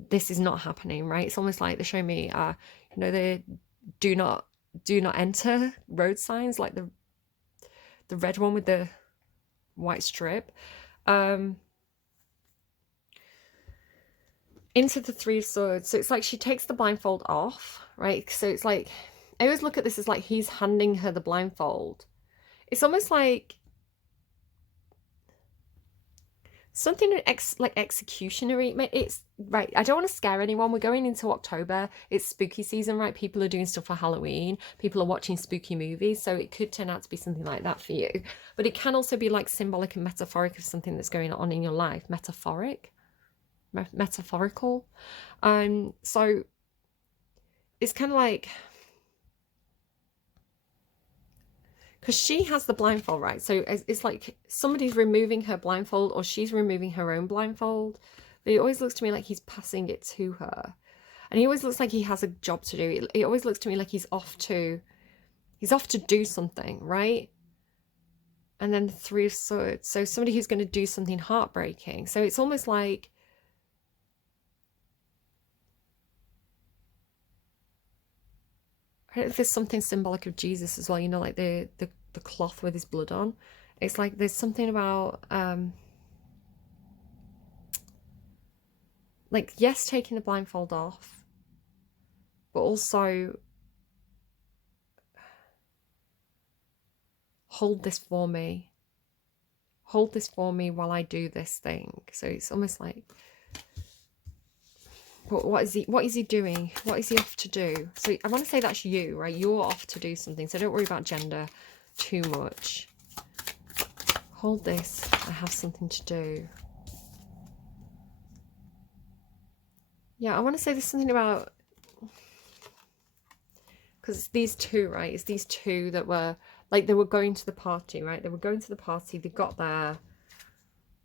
This is not happening, right? It's almost like they show me, the do not enter road signs, like the red one with the white strip. Into the Three of Swords. So it's like she takes the blindfold off, right? So it's like, I always look at this as like he's handing her the blindfold. It's almost like something like executionary. It's right. I don't want to scare anyone. We're going into October. It's spooky season, right? People are doing stuff for Halloween. People are watching spooky movies. So it could turn out to be something like that for you. But it can also be like symbolic and metaphoric of something that's going on in your life. Metaphorical. So it's kind of like, because she has the blindfold, right? So it's like somebody's removing her blindfold, or she's removing her own blindfold. But it always looks to me like he's passing it to her, and he always looks like he has a job to do. It always looks to me like he's off to do something, right? And then the Three of Swords, so somebody who's going to do something heartbreaking. So it's almost like, I don't know if there's something symbolic of Jesus as well, you know, like the cloth with his blood on. It's like there's something about like, yes, taking the blindfold off, but also hold this for me while I do this thing. So it's almost like, but what is he doing? What is he off to do? So I want to say that's you, right? You're off to do something. So don't worry about gender too much. Hold this. I have something to do. Yeah, I want to say there's something about, because it's these two, right? It's these two that were, like, they were going to the party, right? They were going to the party. They got there,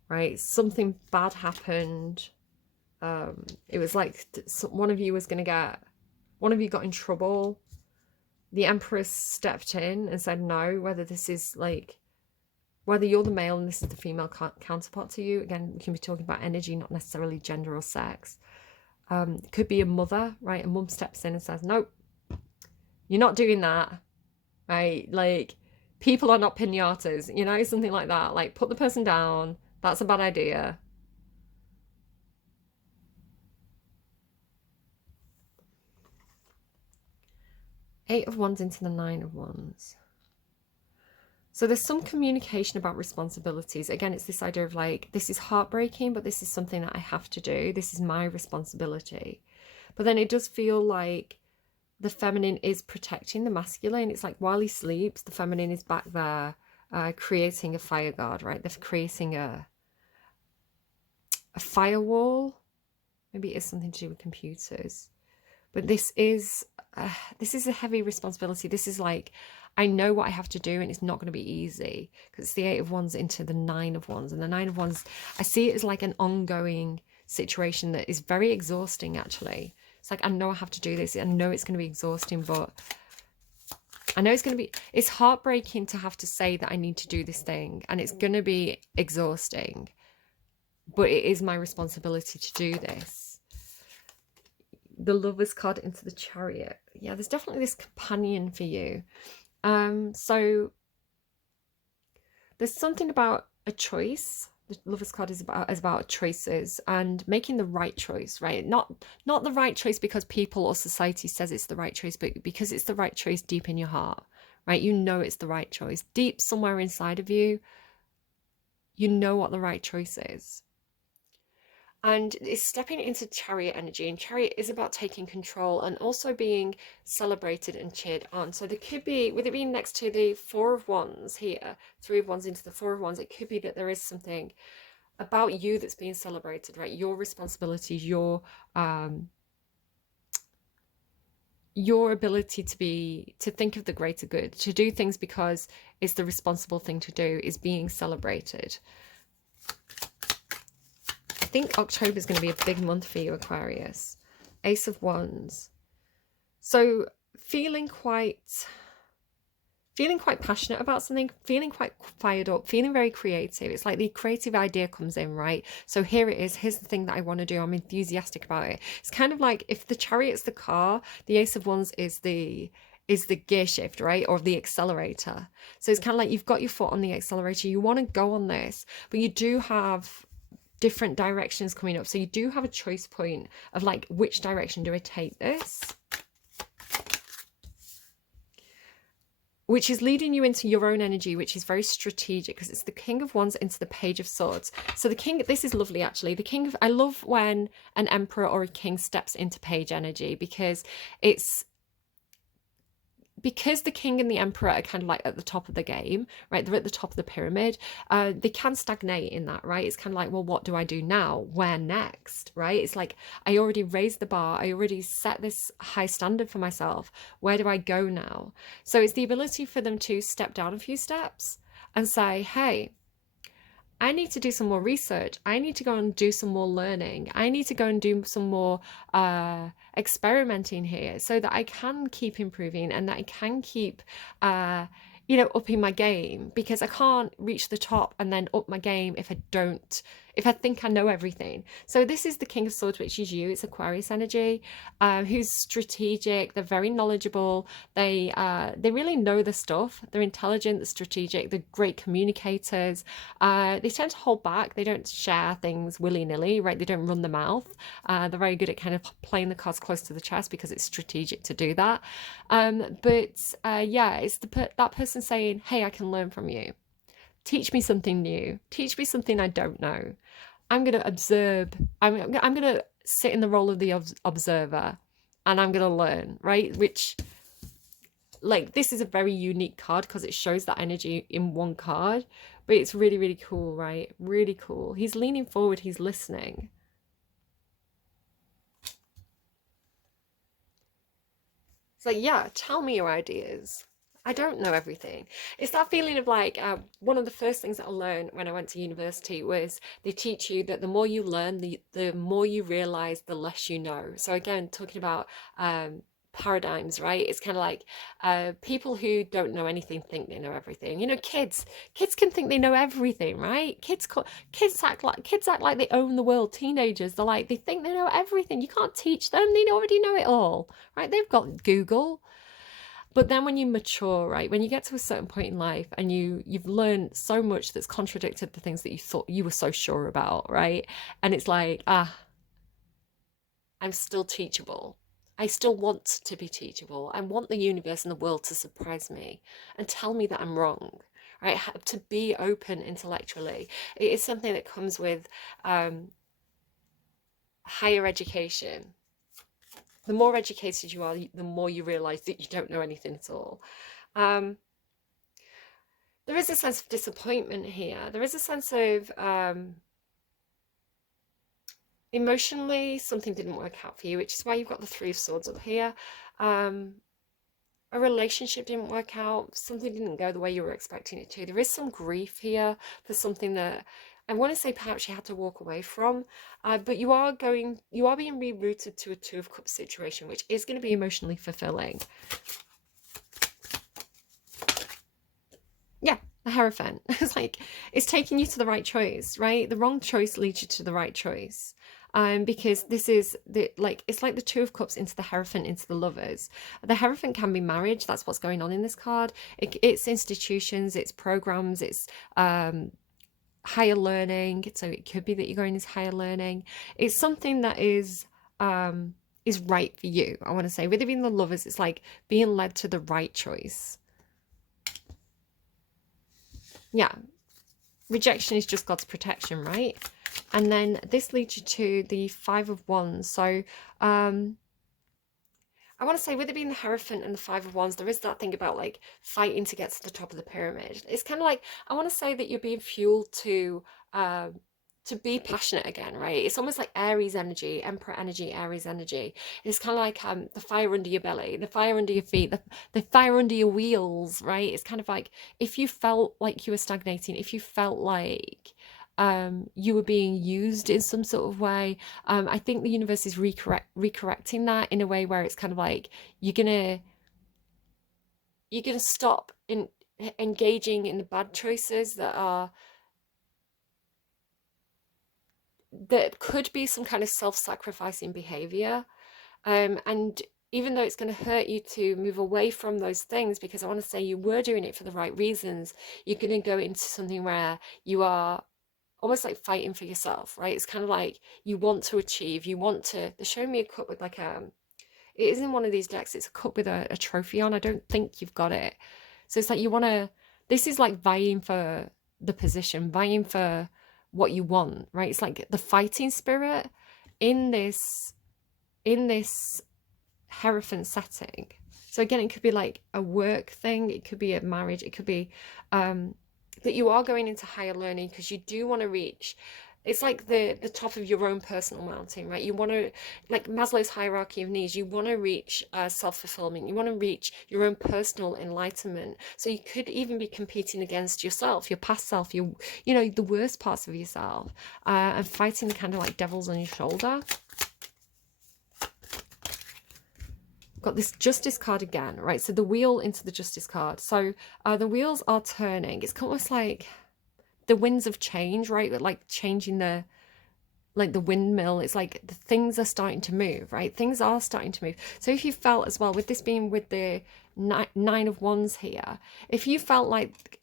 right? Something bad happened. It was like one of you got in trouble. The Empress stepped in and said no, whether you're the male and this is the female counterpart to you. Again, we can be talking about energy, not necessarily gender or sex. It could be a mother, right? A mum steps in and says, nope, you're not doing that, right? Like, people are not pinatas, you know, something like that. Like, put the person down. That's a bad idea. Eight of Wands into the Nine of Wands. So there's some communication about responsibilities. Again, it's this idea of like, this is heartbreaking, but this is something that I have to do. This is my responsibility. But then it does feel like the feminine is protecting the masculine. It's like while he sleeps, the feminine is back there creating a fire guard, right? They're creating a firewall. Maybe it is something to do with computers. But this is a heavy responsibility. This is like, I know what I have to do and it's not going to be easy, because it's the Eight of Wands into the Nine of Wands. And the Nine of Wands, I see it as like an ongoing situation that is very exhausting, actually. It's like, I know I have to do this. I know it's going to be exhausting, but I know it's heartbreaking to have to say that I need to do this thing, and it's going to be exhausting, but it is my responsibility to do this. The Lovers card into the Chariot. Yeah, there's definitely this companion for you. So there's something about a choice. The Lovers card is about choices and making the right choice, right? Not the right choice because people or society says it's the right choice, but because it's the right choice deep in your heart, right? You know it's the right choice. Deep somewhere inside of you, you know what the right choice is. And it's stepping into Chariot energy, and Chariot is about taking control and also being celebrated and cheered on. So there could be, with it being next to the Four of Wands here, Three of Wands into the Four of Wands, it could be that there is something about you that's being celebrated, right? Your responsibilities, your your ability to think of the greater good, to do things because it's the responsible thing to do, is being celebrated. I think October is going to be a big month for you, Aquarius. Ace of Wands. So feeling quite passionate about something, feeling quite fired up, feeling very creative. It's like the creative idea comes in, right? So here it is. Here's the thing that I want to do. I'm enthusiastic about it. It's kind of like if the Chariot's the car, the Ace of Wands is the gear shift, right? Or the accelerator. So it's kind of like you've got your foot on the accelerator. You want to go on this, but you do have different directions coming up. So you do have a choice point of like, which direction do I take this? Which is leading you into your own energy, which is very strategic because it's the King of Wands into the Page of Swords. So the King, this is lovely actually. The King of, I love when an Emperor or a King steps into Page energy because because the king and the emperor are kind of like at the top of the game, right? They're at the top of the pyramid. They can stagnate in that, right? It's kind of like, well, what do I do now? Where next, right? It's like, I already raised the bar. I already set this high standard for myself. Where do I go now? So it's the ability for them to step down a few steps and say, hey, I need to do some more research. I need to go and do some more learning. I need to go and do some more experimenting here so that I can keep improving and that I can keep, upping my game, because I can't reach the top and then up my game if I think I know everything. So this is the King of Swords, which is you. It's Aquarius energy, who's strategic. They're very knowledgeable. They really know the stuff. They're intelligent. They're strategic. They're great communicators. They tend to hold back. They don't share things willy-nilly, right? They don't run the mouth. They're very good at kind of playing the cards close to the chest because it's strategic to do that. It's that person saying, hey, I can learn from you. Teach me something new. Teach me something I don't know. I'm going to observe. I'm going to sit in the role of the observer and I'm going to learn, right? Which, like, this is a very unique card because it shows that energy in one card, but it's really, really cool, right? Really cool. He's leaning forward. He's listening. It's like, yeah, tell me your ideas. I don't know everything. It's that feeling of like, one of the first things that I learned when I went to university was they teach you that the more you learn, the more you realize, the less you know. So again, talking about paradigms, right? It's kind of like people who don't know anything think they know everything. You know, kids can think they know everything, right? Kids act like they own the world. Teenagers, they think they know everything. You can't teach them. They already know it all, right? They've got Google. But then when you mature, right, when you get to a certain point in life and you've learned so much that's contradicted the things that you thought you were so sure about, right? And it's like, I'm still teachable. I still want to be teachable. I want the universe and the world to surprise me and tell me that I'm wrong, right? To be open intellectually. It is something that comes with higher education. The more educated you are, the more you realize that you don't know anything at all. There is a sense of disappointment here. There is a sense of emotionally something didn't work out for you, which is why you've got the Three of Swords up here. A relationship didn't work out. Something didn't go the way you were expecting it to. There is some grief here for something that I want to say perhaps you had to walk away from, but you are being rerouted to a Two of Cups situation, which is going to be emotionally fulfilling. Yeah, the Hierophant. It's like, it's taking you to the right choice, right? The wrong choice leads you to the right choice. Because this is it's like the Two of Cups into the Hierophant into the Lovers. The Hierophant can be marriage. That's what's going on in this card. It's institutions, it's programs, it's higher learning. So it could be that you're going into higher learning. It's something that is right for you. I want to say, with it being the Lovers, it's like being led to the right choice. Yeah, rejection is just God's protection, right? And then this leads you to the Five of Wands. So I want to say, with it being the Hierophant and the Five of Wands, there is that thing about like fighting to get to the top of the pyramid. It's kind of like, I want to say that you're being fueled to to be passionate again, right? It's almost like Aries energy, Emperor energy, Aries energy. It's kind of like the fire under your belly, the fire under your feet, the fire under your wheels, right? It's kind of like if you felt like you were stagnating, if you felt like you were being used in some sort of way, I think the universe is recorrecting that in a way where it's kind of like you're gonna stop in engaging in the bad choices that could be some kind of self-sacrificing behavior, and even though it's going to hurt you to move away from those things, because I want to say you were doing it for the right reasons, you're going to go into something where you are almost like fighting for yourself, right? It's kind of like you want to achieve, you want to. They're showing me a cup with like it is in one of these decks, it's a cup with a trophy on. I don't think you've got it. So it's like you want to, this is like vying for the position, vying for what you want, right? It's like the fighting spirit in this Hierophant setting. So again, it could be like a work thing, it could be a marriage, it could be that you are going into higher learning because you do want to reach, it's like the top of your own personal mountain, right? You want to, like Maslow's hierarchy of needs, you want to reach self-fulfillment, you want to reach your own personal enlightenment. So you could even be competing against yourself, your past self, your, you know, the worst parts of yourself, and fighting the kind of like devils on your shoulder. Got this Justice card again, right? So the wheel into the Justice card. So the wheels are turning. It's almost like the winds of change, right? Like changing the, like the windmill. It's like the things are starting to move, right? Things are starting to move. So if you felt as well, with this being with the Nine of Wands here, if you felt like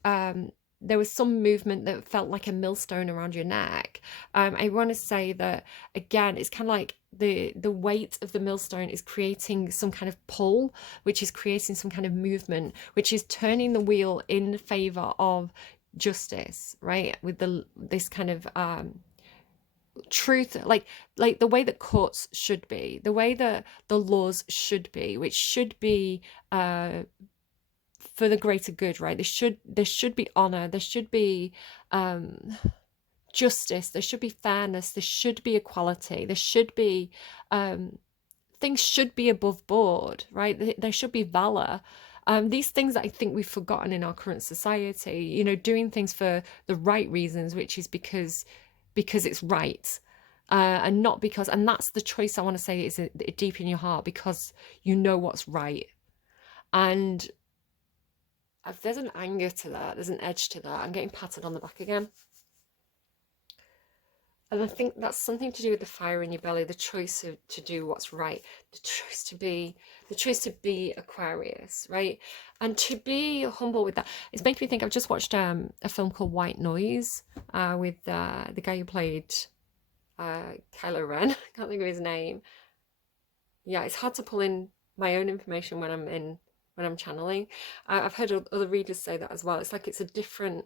there was some movement that felt like a millstone around your neck, I want to say that again, it's kind of like the weight of the millstone is creating some kind of pull, which is creating some kind of movement, which is turning the wheel in favor of justice, right? With this kind of truth, like the way that courts should be, the way that the laws should be, which should be for the greater good, right? There should be honor, there should be justice, there should be fairness, there should be equality, there should be things should be above board, right? There should be valor. These things that I think we've forgotten in our current society, you know, doing things for the right reasons, which is because it's right, and not because, and that's the choice I want to say is deep in your heart, because you know what's right. And there's an anger to that, there's an edge to that. I'm getting patted on the back again. And I think that's something to do with the fire in your belly, the choice to do what's right, the choice to be Aquarius, right? And to be humble with that. It's making me think, I've just watched a film called White Noise with the guy who played Kylo Ren. I can't think of his name. Yeah, it's hard to pull in my own information when I'm channeling. I've heard other readers say that as well. It's like it's a different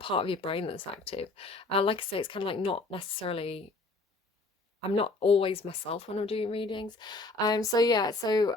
part of your brain that's active. Like I say, it's kind of like not necessarily, I'm not always myself when I'm doing readings. So yeah, so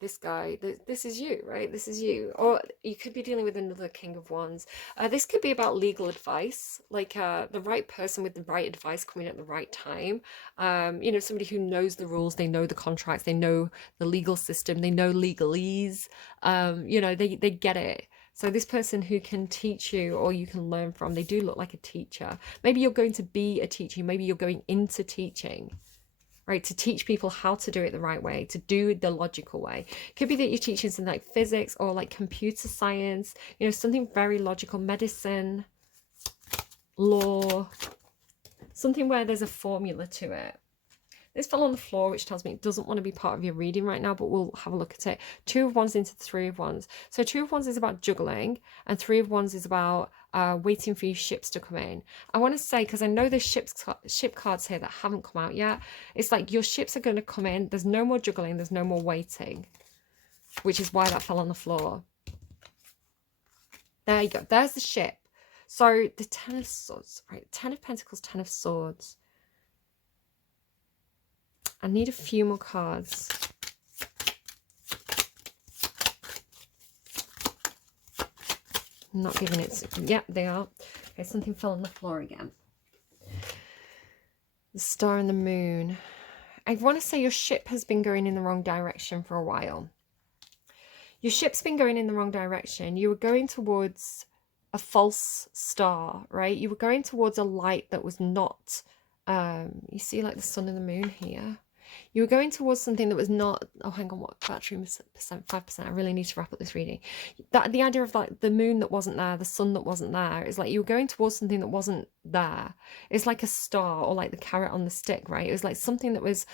this guy, this is you, right? This is you. Or you could be dealing with another King of Wands. This could be about legal advice, like the right person with the right advice coming at the right time. You know, somebody who knows the rules, they know the contracts, they know the legal system, they know legalese. You know, they get it. So this person who can teach you or you can learn from, they do look like a teacher. Maybe you're going to be a teacher. Maybe you're going into teaching, right? To teach people how to do it the right way, to do it the logical way. Could be that you're teaching something like physics or like computer science, you know, something very logical, medicine, law, something where there's a formula to it. This fell on the floor, which tells me it doesn't want to be part of your reading right now, but we'll have a look at it. Two of Wands into Three of Wands. So Two of Wands is about juggling, and Three of Wands is about waiting for your ships to come in. I want to say, because I know there's ship cards here that haven't come out yet, it's like your ships are going to come in. There's no more juggling. There's no more waiting, which is why that fell on the floor. There you go. There's the ship. So the Ten of Swords, right? Ten of Pentacles, Ten of Swords. I need a few more cards. I'm not giving it. Yeah, they are. Okay, something fell on the floor again. The star and the moon. I want to say your ship has been going in the wrong direction for a while. Your ship's been going in the wrong direction. You were going towards a false star, right? You were going towards a light that was not, you see like the sun and the moon here. You were going towards something that was not, oh, hang on, what battery percent? 5%. I really need to wrap up this reading. That the idea of like the moon that wasn't there, the sun that wasn't there, is like you were going towards something that wasn't there. It's like a star or like the carrot on the stick, right? It was like something that was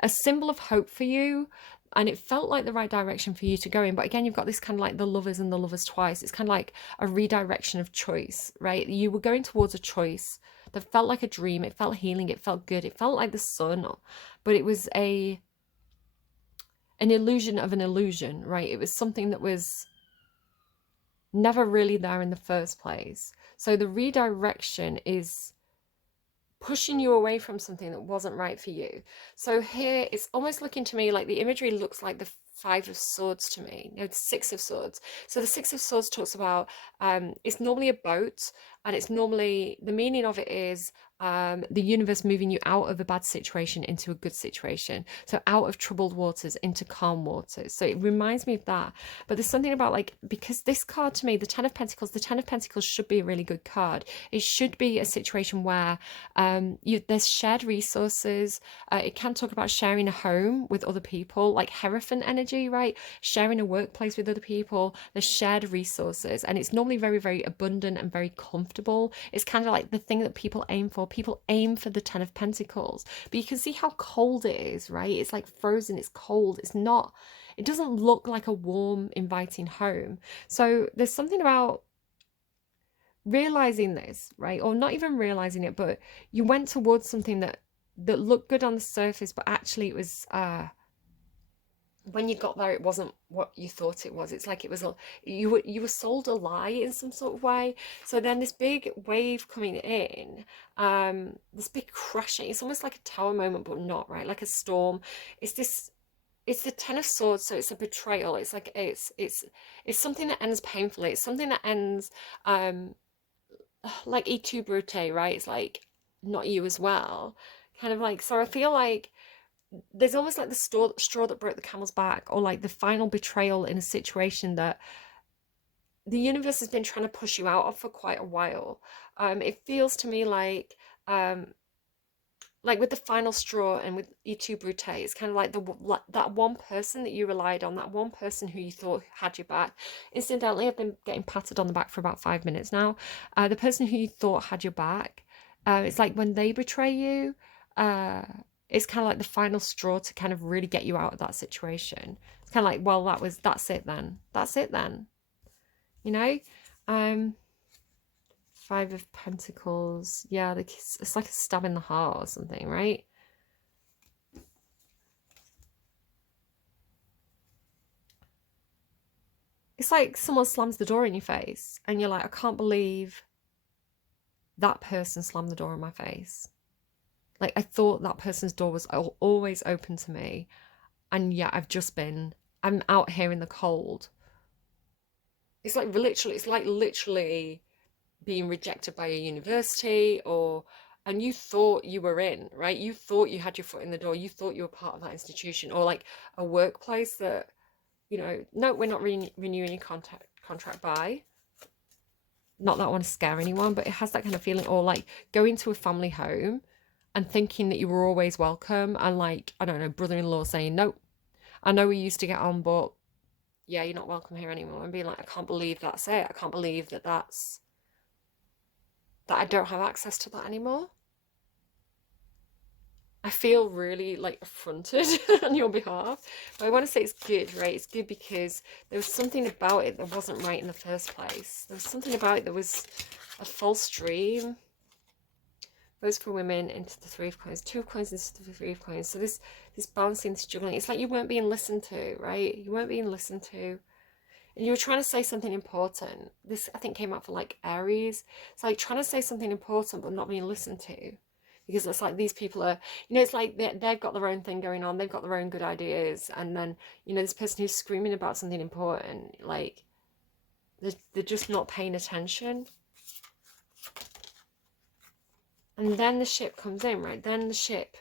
a symbol of hope for you, and it felt like the right direction for you to go in. But again, you've got this kind of like the lovers and the lovers twice. It's kind of like a redirection of choice, right? You were going towards a choice that felt like a dream. It felt healing. It felt good. It felt like the sun, but it was an illusion of an illusion, right? It was something that was never really there in the first place. So the redirection is pushing you away from something that wasn't right for you. So here it's almost looking to me like the imagery looks like the Five of Swords to me. No, the Six of Swords. So the Six of Swords talks about it's normally a boat, and it's normally, the meaning of it is the universe moving you out of a bad situation into a good situation. So out of troubled waters into calm waters. So it reminds me of that. But there's something about like, because this card to me, the Ten of Pentacles should be a really good card. It should be a situation where there's shared resources. It can talk about sharing a home with other people, like Hierophant energy, right? Sharing a workplace with other people. There's shared resources, and it's normally very, very abundant and very comfortable. It's kind of like the thing that people aim for. People aim for the Ten of Pentacles, but you can see how cold it is, right? It's like frozen, it's cold, it's not, it doesn't look like a warm, inviting home. So there's something about realizing this, right? Or not even realizing it, but you went towards something that looked good on the surface, but actually it was when you got there, it wasn't what you thought it was. It's like it was you were sold a lie in some sort of way. So then this big wave coming in, this big crashing. It's almost like a tower moment, but not, right? Like a storm. It's this. It's the Ten of Swords, so it's a betrayal. It's like it's something that ends painfully. It's something that ends like E tu Brute, right? It's like not you as well. Kind of like, so I feel like there's almost like the straw that broke the camel's back, or like the final betrayal in a situation that the universe has been trying to push you out of for quite a while. It feels to me like with the final straw and with E tu Brute, it's kind of like that one person that you relied on, that one person who you thought had your back. Incidentally, I've been getting patted on the back for about 5 minutes now. The person who you thought had your back, it's like when they betray you, it's kind of like the final straw to kind of really get you out of that situation. It's kind of like, well, that's it then. That's it then. You know? Five of Pentacles. Yeah, it's like a stab in the heart or something, right? It's like someone slams the door in your face and you're like, I can't believe that person slammed the door in my face. Like, I thought that person's door was always open to me, and yet I'm out here in the cold. It's like literally being rejected by a university, and you thought you were in, right? You thought you had your foot in the door. You thought you were part of that institution, or like a workplace that, no, we're not renewing your contract by. Not that I want to scare anyone, but it has that kind of feeling. Or like going to a family home and thinking that you were always welcome, and like, I don't know, brother-in-law saying, nope, I know we used to get on, but yeah, you're not welcome here anymore. And being like, I can't believe that's it. I can't believe that I don't have access to that anymore. I feel really like affronted on your behalf. But I want to say it's good, right? It's good because there was something about it that wasn't right in the first place. There was something about it that was a false dream. Rose for women into the Three of Coins, Two of Coins into the Three of Coins. So this balancing, this juggling, it's like you weren't being listened to, right? You weren't being listened to. And you were trying to say something important. This, I think, came out for like Aries. It's like trying to say something important but not being listened to. Because it's like these people are, it's like they've got their own thing going on. They've got their own good ideas. And then, this person who's screaming about something important, like, they're just not paying attention. And then the ship comes in, right? Then the ship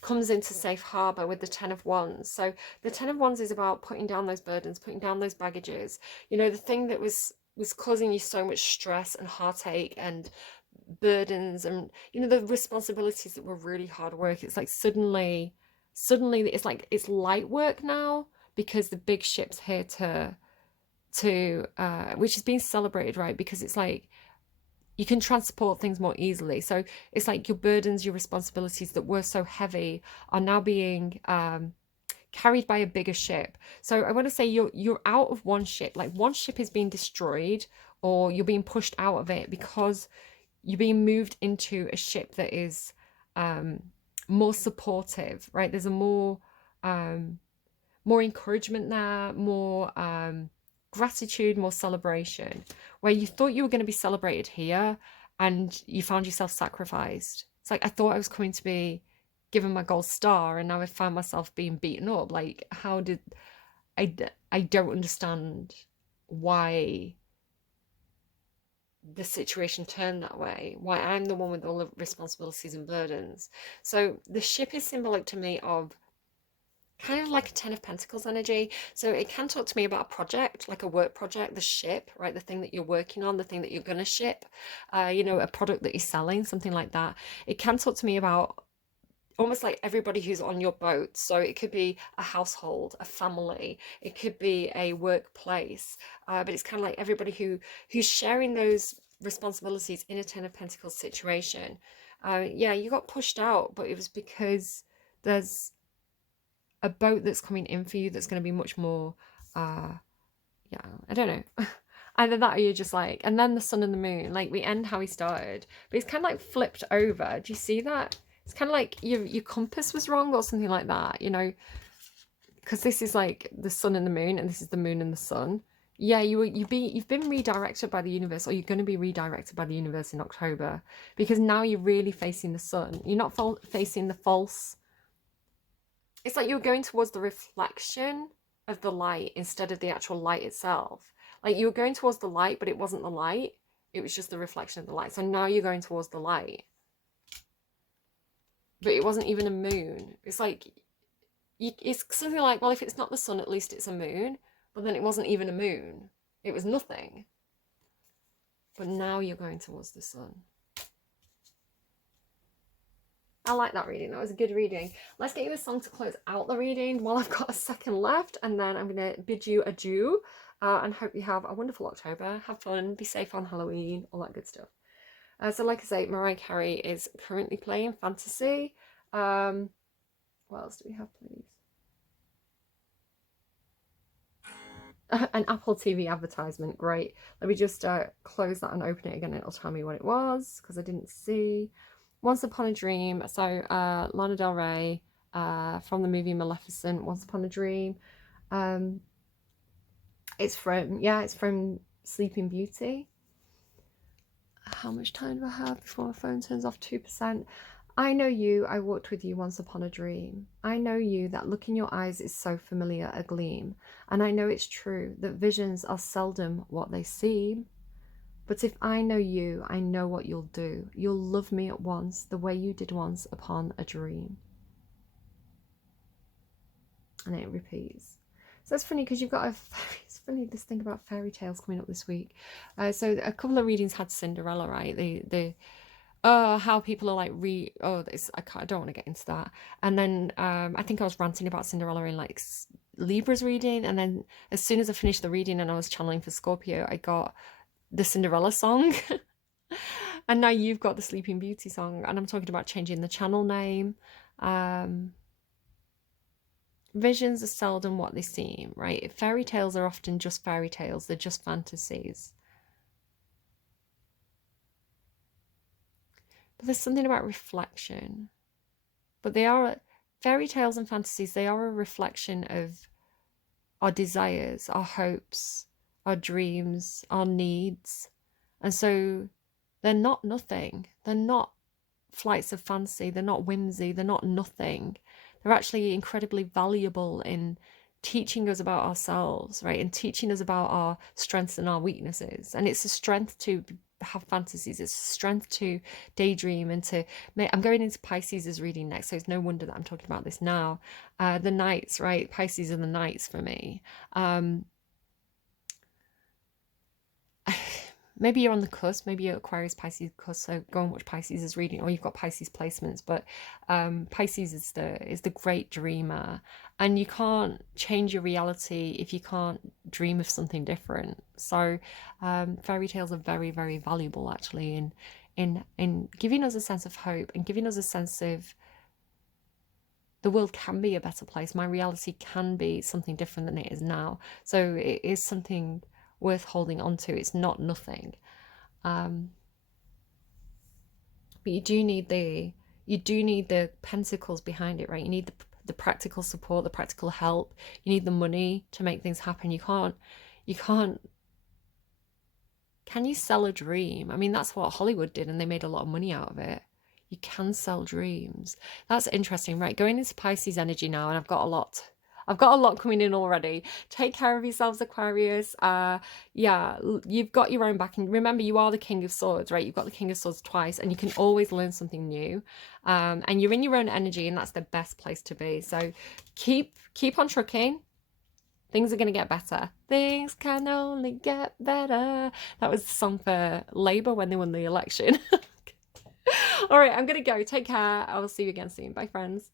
comes into safe harbor with the Ten of Wands. So the Ten of Wands is about putting down those burdens, putting down those baggages. You know, the thing that was causing you so much stress and heartache and burdens, and you know, the responsibilities that were really hard work. It's like suddenly it's like it's light work now, because the big ship's here to which is being celebrated, right? Because it's like you can transport things more easily. So it's like your burdens, your responsibilities that were so heavy are now being carried by a bigger ship. So I want to say you're out of one ship. Like one ship is being destroyed, or you're being pushed out of it because you're being moved into a ship that is more supportive, right? There's a more encouragement there, more gratitude, more celebration, where you thought you were going to be celebrated here and you found yourself sacrificed. It's like, I thought I was going to be given my gold star, and now I find myself being beaten up. Like, how did I don't understand why the situation turned that way, why I'm the one with all the responsibilities and burdens. So the ship is symbolic to me of kind of like a Ten of Pentacles energy. So it can talk to me about a project, like a work project, the ship, right? The thing that you're working on, the thing that you're going to ship, you know, a product that you're selling, something like that. It can talk to me about almost like everybody who's on your boat. So it could be a household, a family, it could be a workplace, but it's kind of like everybody who's sharing those responsibilities in a Ten of Pentacles situation. Yeah, you got pushed out, but it was because there's a boat that's coming in for you that's going to be much more yeah, I don't know. Either that, or you're just like, and then the sun and the moon, like we end how we started, but it's kind of like flipped over. Do you see that? It's kind of like your compass was wrong or something like that, you know, because this is like the sun and the moon, and this is the moon and the sun. Yeah, you've been redirected by the universe, or you're going to be redirected by the universe in October, because now you're really facing the sun. You're not facing the false. It's like you're going towards the reflection of the light instead of the actual light itself. Like you were going towards the light, but it wasn't the light. It was just the reflection of the light. So now you're going towards the light. But it wasn't even a moon. It's like, it's something like, well, if it's not the sun, at least it's a moon. But then it wasn't even a moon. It was nothing. But now you're going towards the sun. I like that reading. That was a good reading. Let's get you a song to close out the reading while I've got a second left, and then I'm going to bid you adieu and hope you have a wonderful October. Have fun, be safe on Halloween, all that good stuff. So like I say, Mariah Carey is currently playing Fantasy. What else do we have, please? An Apple TV advertisement. Great. Let me just close that and open it again. It'll tell me what it was, because I didn't see. Once Upon a Dream. So Lana Del Rey from the movie Maleficent, Once Upon a Dream. It's from Sleeping Beauty. How much time do I have before my phone turns off? 2%. I know you, I walked with you once upon a dream. I know you, that look in your eyes is so familiar a gleam. And I know it's true that visions are seldom what they seem. But if I know you, I know what you'll do. You'll love me at once, the way you did once upon a dream. And it repeats. So it's funny because you've got it's funny, this thing about fairy tales coming up this week. So a couple of readings had Cinderella, right? How people are like I don't want to get into that. And then I think I was ranting about Cinderella in like Libra's reading, and then as soon as I finished the reading and I was channeling for Scorpio, I got the Cinderella song. And now you've got the Sleeping Beauty song, and I'm talking about changing the channel name. Visions are seldom what they seem, right? Fairy tales are often just fairy tales. They're just fantasies. But there's something about reflection. But they are fairy tales and fantasies. They are a reflection of our desires, our hopes, our dreams, our needs. And so they're not nothing. They're not flights of fancy. They're not whimsy. They're not nothing. They're actually incredibly valuable in teaching us about ourselves, right? And teaching us about our strengths and our weaknesses. And it's a strength to have fantasies. It's strength to daydream and to make. I'm going into Pisces' reading next, so it's no wonder that I'm talking about this now. The Knights, right? Pisces are the Knights for me. Maybe you're on the cusp, maybe you're Aquarius, Pisces cusp, so go and watch Pisces' reading, or you've got Pisces placements. But Pisces is the great dreamer, and you can't change your reality if you can't dream of something different. So fairy tales are very, very valuable actually in giving us a sense of hope and giving us a sense of the world can be a better place. My reality can be something different than it is now. So it is something worth holding on to. It's not nothing. But you do need the pentacles behind it, right? You need the practical support, the practical help. You need the money to make things happen. You can't. Can you sell a dream? I mean, that's what Hollywood did, and they made a lot of money out of it. You can sell dreams. That's interesting, right? Going into Pisces energy now, and I've got a lot coming in already. Take care of yourselves, Aquarius. Yeah, you've got your own back. And remember, you are the King of Swords, right? You've got the King of Swords twice, and you can always learn something new. And you're in your own energy, and that's the best place to be. So keep on trucking. Things are going to get better. Things can only get better. That was the song for Labour when they won the election. All right, I'm going to go. Take care. I will see you again soon. Bye, friends.